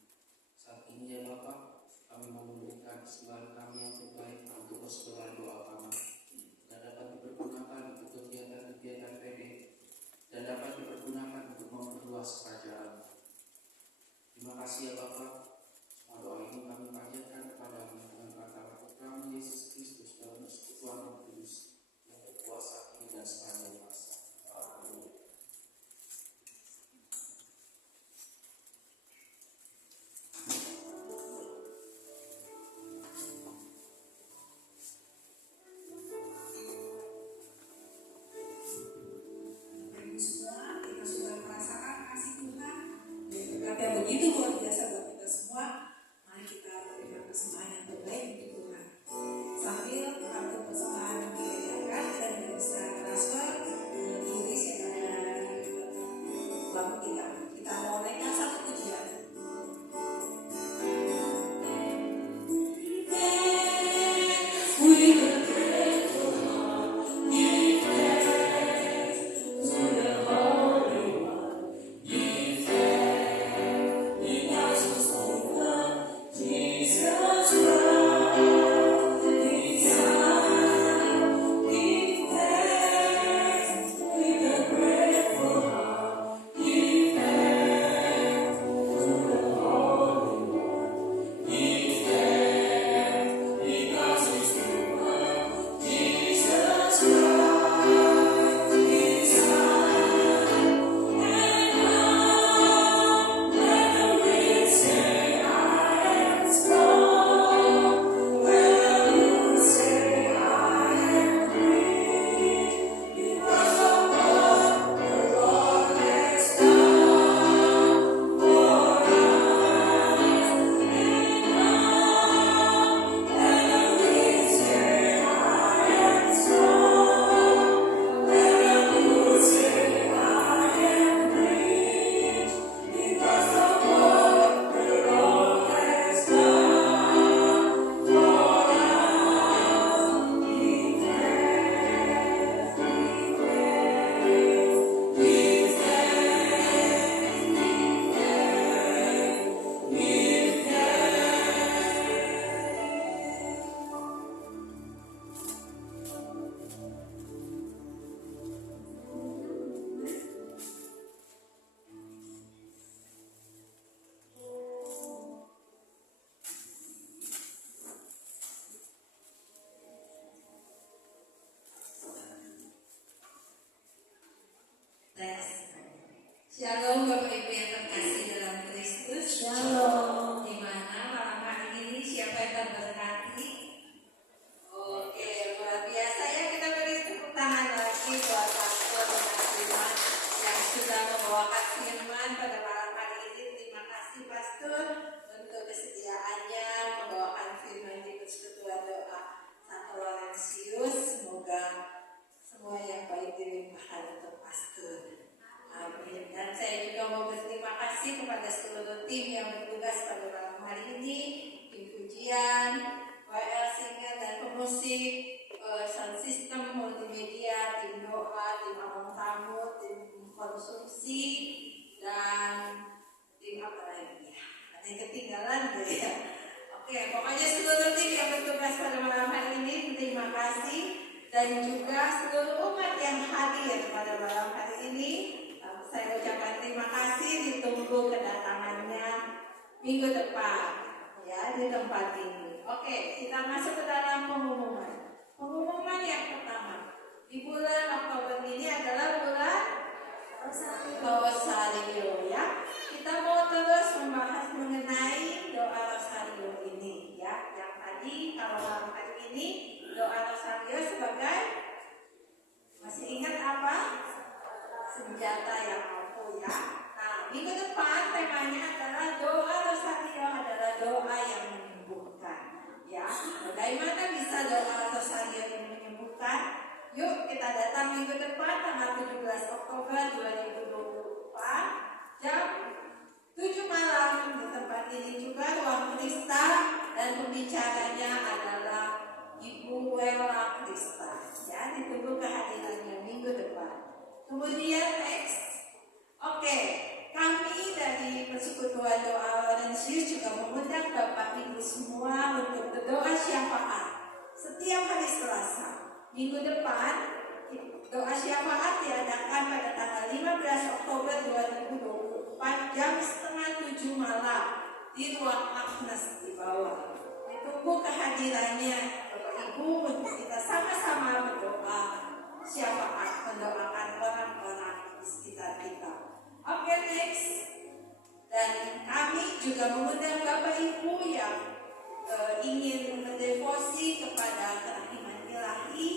Saat ini ya Bapa, kami mau memberikan kesembahan kasih ya Bapa. Semua doa ini kami panjatkan kepada-Mu dengan kata Putra-Mu Yesus Kristus dalam persekutuan Roh Kudus yang berkuasa kini dan sepanjang masa. Amin. Yang begitu luar biasa buat kita semua. Mari kita berikan persembahan yang terbaik untuk Tuhan. Sambil kartu persembahan yang diletakkan, kita juga bisa transfer diri secara bangun kita mau naikkan satu pujian. Shalom Bapak Ibu yang terkasih dalam Kristus. Shalom. Di mana malam hari ini siapa yang terberkati? Oke, luar biasa ya, kita beri tepuk tangan lagi buat Pastor dengan firman yang sudah membawakan firman pada malam hari ini. Terima kasih Pastor untuk kesediaannya membawakan firman di persekutuan doa Santo Laurentius. Semoga semua yang baik dilimpahkan untuk Pastor. Amin. Dan saya juga mau berterima kasih kepada seluruh tim yang bertugas pada malam hari ini, tim pujian, WL singer dan pemusik, sound system, multimedia, tim doa, tim abang tamu, tim konsumsi, dan tim apa lagi ya? Ada yang ketinggalan ya. Oke, pokoknya seluruh tim yang bertugas pada malam hari ini terima kasih, dan juga seluruh umat yang hadir pada malam hari ini. Saya ucapkan terima kasih, ditunggu kedatangannya minggu depan ya di tempat ini. Oke, kita masuk ke dalam pengumuman. Pengumuman yang pertama, di bulan Oktober ini adalah bulan Rosario ya. Kita mau terus membahas mengenai doa Rosario ini ya. Yang tadi kalau malam hari ini doa Rosario sebagai, masih ingat apa? Senjata yang ampuh ya. Nah, minggu depan temanya adalah doa Rosario adalah doa yang menyembuhkan ya. Bagaimana bisa doa Rosario yang menyembuhkan? Yuk kita datang minggu depan tanggal 17 Oktober 2024 jam 7 malam di tempat ini juga, ruang Krista, dan pembicaranya adalah Ibu Wela Krista ya. Ditunggu kehadirannya minggu depan. Kemudian next, oke, kami dari Persekutuan Doa Laurentius juga mengundang Bapak Ibu semua untuk berdoa syafaat setiap hari Selasa. Minggu depan doa syafaat diadakan pada tanggal 15 Oktober 2024 jam 6:30 malam di ruang Agnes di bawah. Ditunggu kehadirannya Bapak Ibu untuk kita sama-sama berdoa syafaat mendoakan orang-orang di sekitar kita. Oke, next. Dan kami juga mengundang Bapak Ibu yang ingin mendevosi kepada kerahiman ilahi.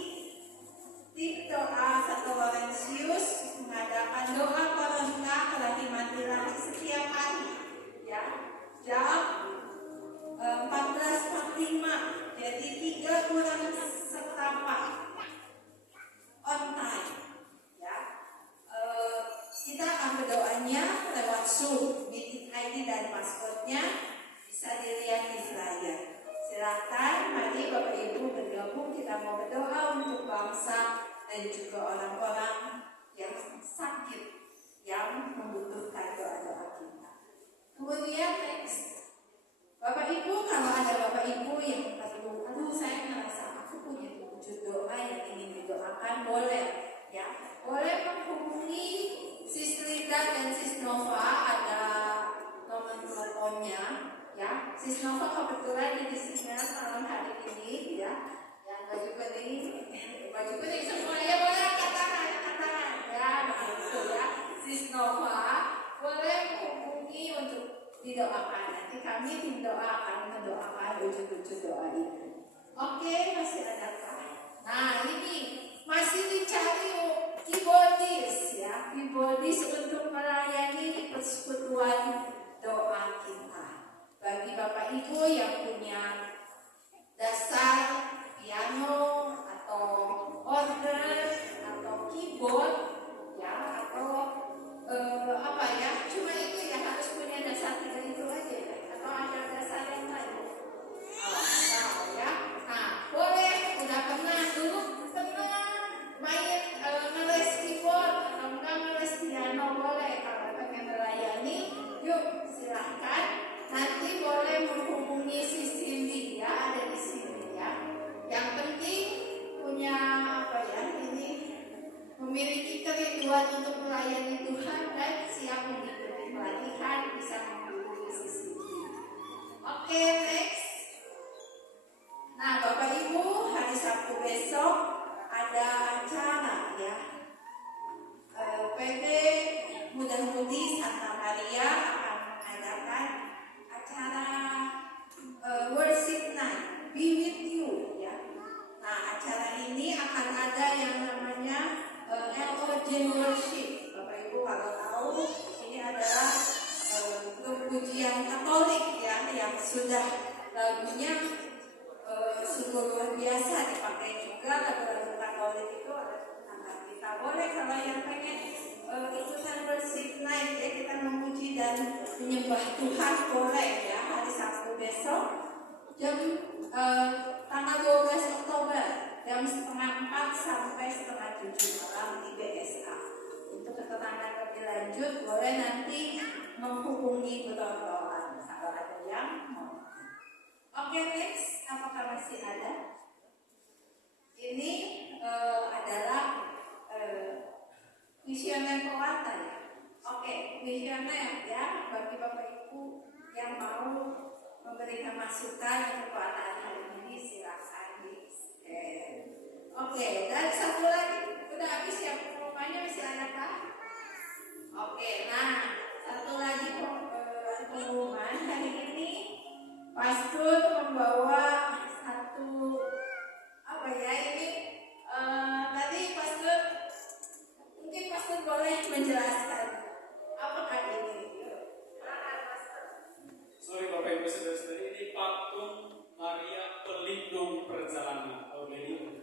Tim doa Santo Laurentius mengadakan doa korona kerahiman ilahi setiap hari, ya, jam 14.45, jadi 3 kurang seperempat on time, ya. Kita akan berdoanya lewat Zoom, meeting ID dan passwordnya bisa dilihat di layar. Silakan, mari Bapak Ibu bergabung, kita mau berdoa untuk bangsa dan juga orang-orang yang sakit, yang membutuhkan doa-doa kita. Kemudian next, Bapak Ibu, kalau ada Bapak Ibu yang aduh saya merasa aku punya wujud doa yang ingin didoakan, boleh, ya, boleh menghubungi Sis Linda dan Sis Nova, ada nomor teleponnya, ya. Sis Nova kebetulan di sini malam hari ini, ya, yang baju kuning semua, ya, boleh angkat tangan, ya, begitu, ya. Sis Nova boleh menghubungi untuk didoakan. Nanti kami tim doa akan mendoakan wujud-wujud doa ini. Oke, masih adakah? Nah, ini masih dicari keyboardis, ya, keyboardis untuk melayani persekutuan doa kita. Bagi Bapak Ibu yang punya dasar piano atau organ atau keyboard, ya, atau apa ya, cuma itu ya, harus punya dasar 3 itu aja, ya, atau ada dasar yang lain. Tahu, ya. Nah, boleh, udah pernah main ngeles keyboard atau enggak ngeles piano, boleh. Kalau pengen melayani, yuk silahkan. Nanti boleh menghubungi si Cindy, ya, ada di sini, ya. Yang penting punya apa ya, ini memiliki kerinduan untuk melayani Tuhan dan siap mengikuti pelatihan, bisa menghubungi si Cindy. Oke, next. Nah, Bapak Ibu, hari Sabtu besok ada acara, ya. PD Mudah Mudi Santa Maria akan mengadakan acara worship night, be with you, ya. Nah, acara ini akan ada yang namanya LOJ Worship. Bapak Ibu kalau tahu, ini adalah grup pujian Katolik, ya, yang sudah lagunya sungguh luar biasa dipakai juga lagu-lagu Katolik itu ada tentang kita. Boleh kalau yang pengen ikutan worship night, ya, kita memuji dan menyembah Tuhan, boleh, ya, hari Sabtu besok jam tanggal 12 Oktober jam 3:30 sampai 6:30 malam di BSA. Untuk keterangan lebih lanjut boleh nanti menghubungi Berotoan kalau ada yang mau. Oke, next, apakah masih ada? Ini adalah kuesioner Pelata, ya. Oke, kuesioner, ya, bagi Bapak Ibu yang mau memberikan masukan untuk pelatihan hari ini, silakan di-scan. Oke, dan satu lagi, udah habis ya pengumumannya, masih ada kah? Oke, nah, satu lagi pengumuman hari ini. Pastor membawa satu apa ya ini tadi Pastor mungkin Pastor boleh menjelaskan apakah ini? Sorry Bapak Ibu Saudara-saudari, ini patung Maria Pelindung Perjalanan Aurelium.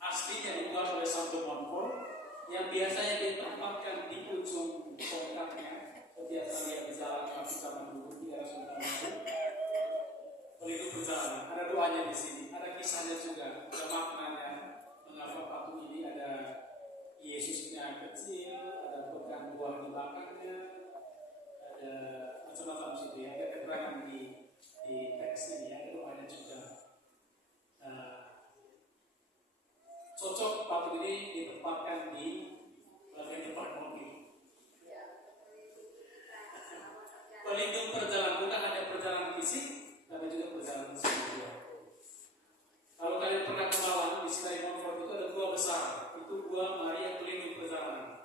Aslinya dibuat oleh Santo Montfort yang biasanya ditempatkan di ujung tongkatnya. Setiap kali yang berjalan kami bisa mendukung di arah Sultan Pelindung Perjalanan. Ada doanya di sini, ada kisahnya juga, ada maknanya. Mengapa patung ini ada Yesusnya kecil, ada pegang buah di belakangnya, ada macam-macam situ, ya. Ada keterangan di teks ini, ada doanya juga. Cocok patung ini ditempatkan di bagian depan mobil. pelindung perjalanan, bukan hanya perjalanan fisik, tapi juga perjalanan spiritual. Kalau kalian pernah ke Malang, di Sky Montfort itu ada gua besar, itu gua Maria pelindung perjalanan.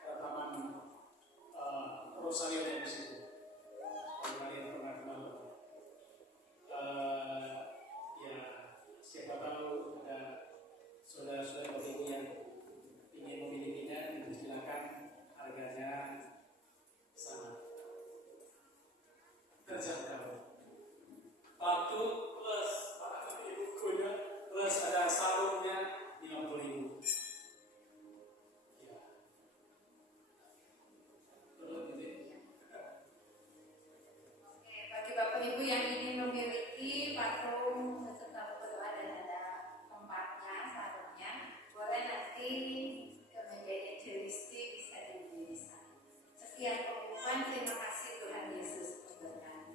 Taman Rosario dan di situ. Kalau kalian pernah ke Malang, ya siapa tahu ada saudara-saudara ibu yang ingin memilikinya, silakan, harganya sangat terjangkau. Batu plus bukunya plus ada sarungnya 50.000. Ya. Perlu gitu. Oke, bagi Bapak Ibu yang ingin memiliki patung beserta buku doa dan ada tempatnya, sarungnya, boleh nanti ke meja evangelisti bisa dibeli di sana. Sekian pengumuman, terima kasih Tuhan Yesus memberkati.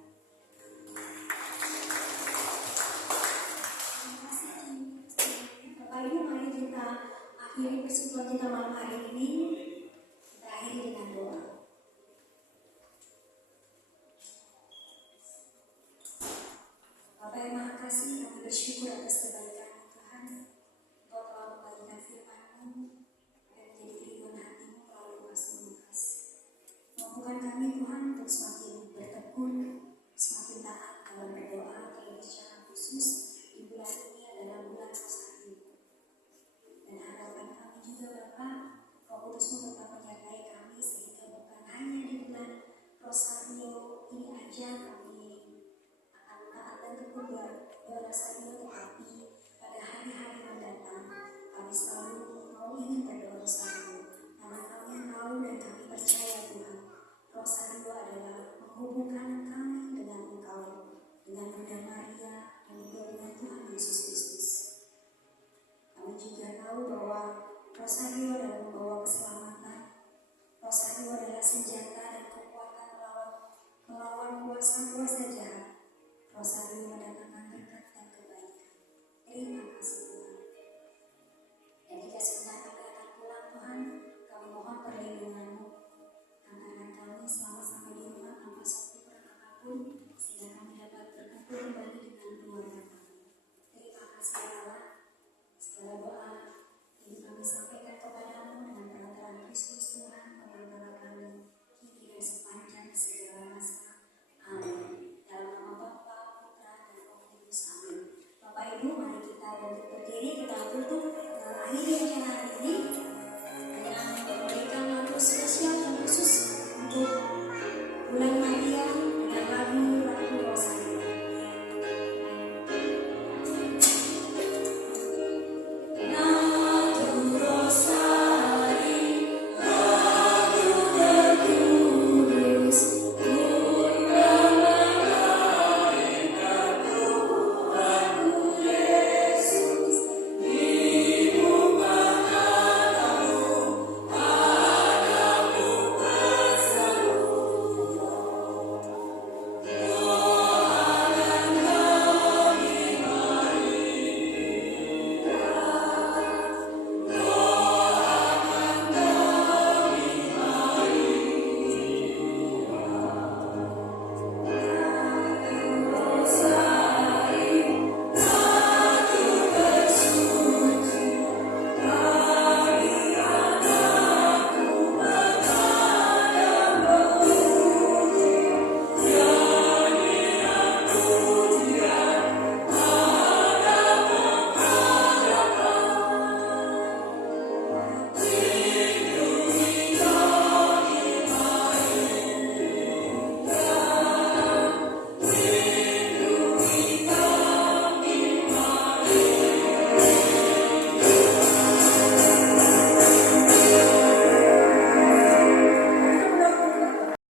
Terima kasih. Bapak Ibu, mari kita akhiri persekutuan kita malam hari ini. Kita akhiri dengan doa. Bapak yang Maha Kasih, kami bersyukur atas kebaikan Tuhan. Engkau telah membagikan firman-Mu dan menjadi kerinduan hati-Mu melalui Rasul Lukas. Mampukan kami Tuhan untuk semakin bertekun, semakin taat dalam berdoa, terlebih secara khusus di bulan ini adalah bulan Rosario. Dan harapan kami juga Bapa, Roh Kudus-Mu tetap menyertai kami sehingga bukan hanya di bulan Rosario ini aja kami akan taat dan tekun Rosario, tetapi pada hari-hari mendatang kami selalu mau ingin berdoa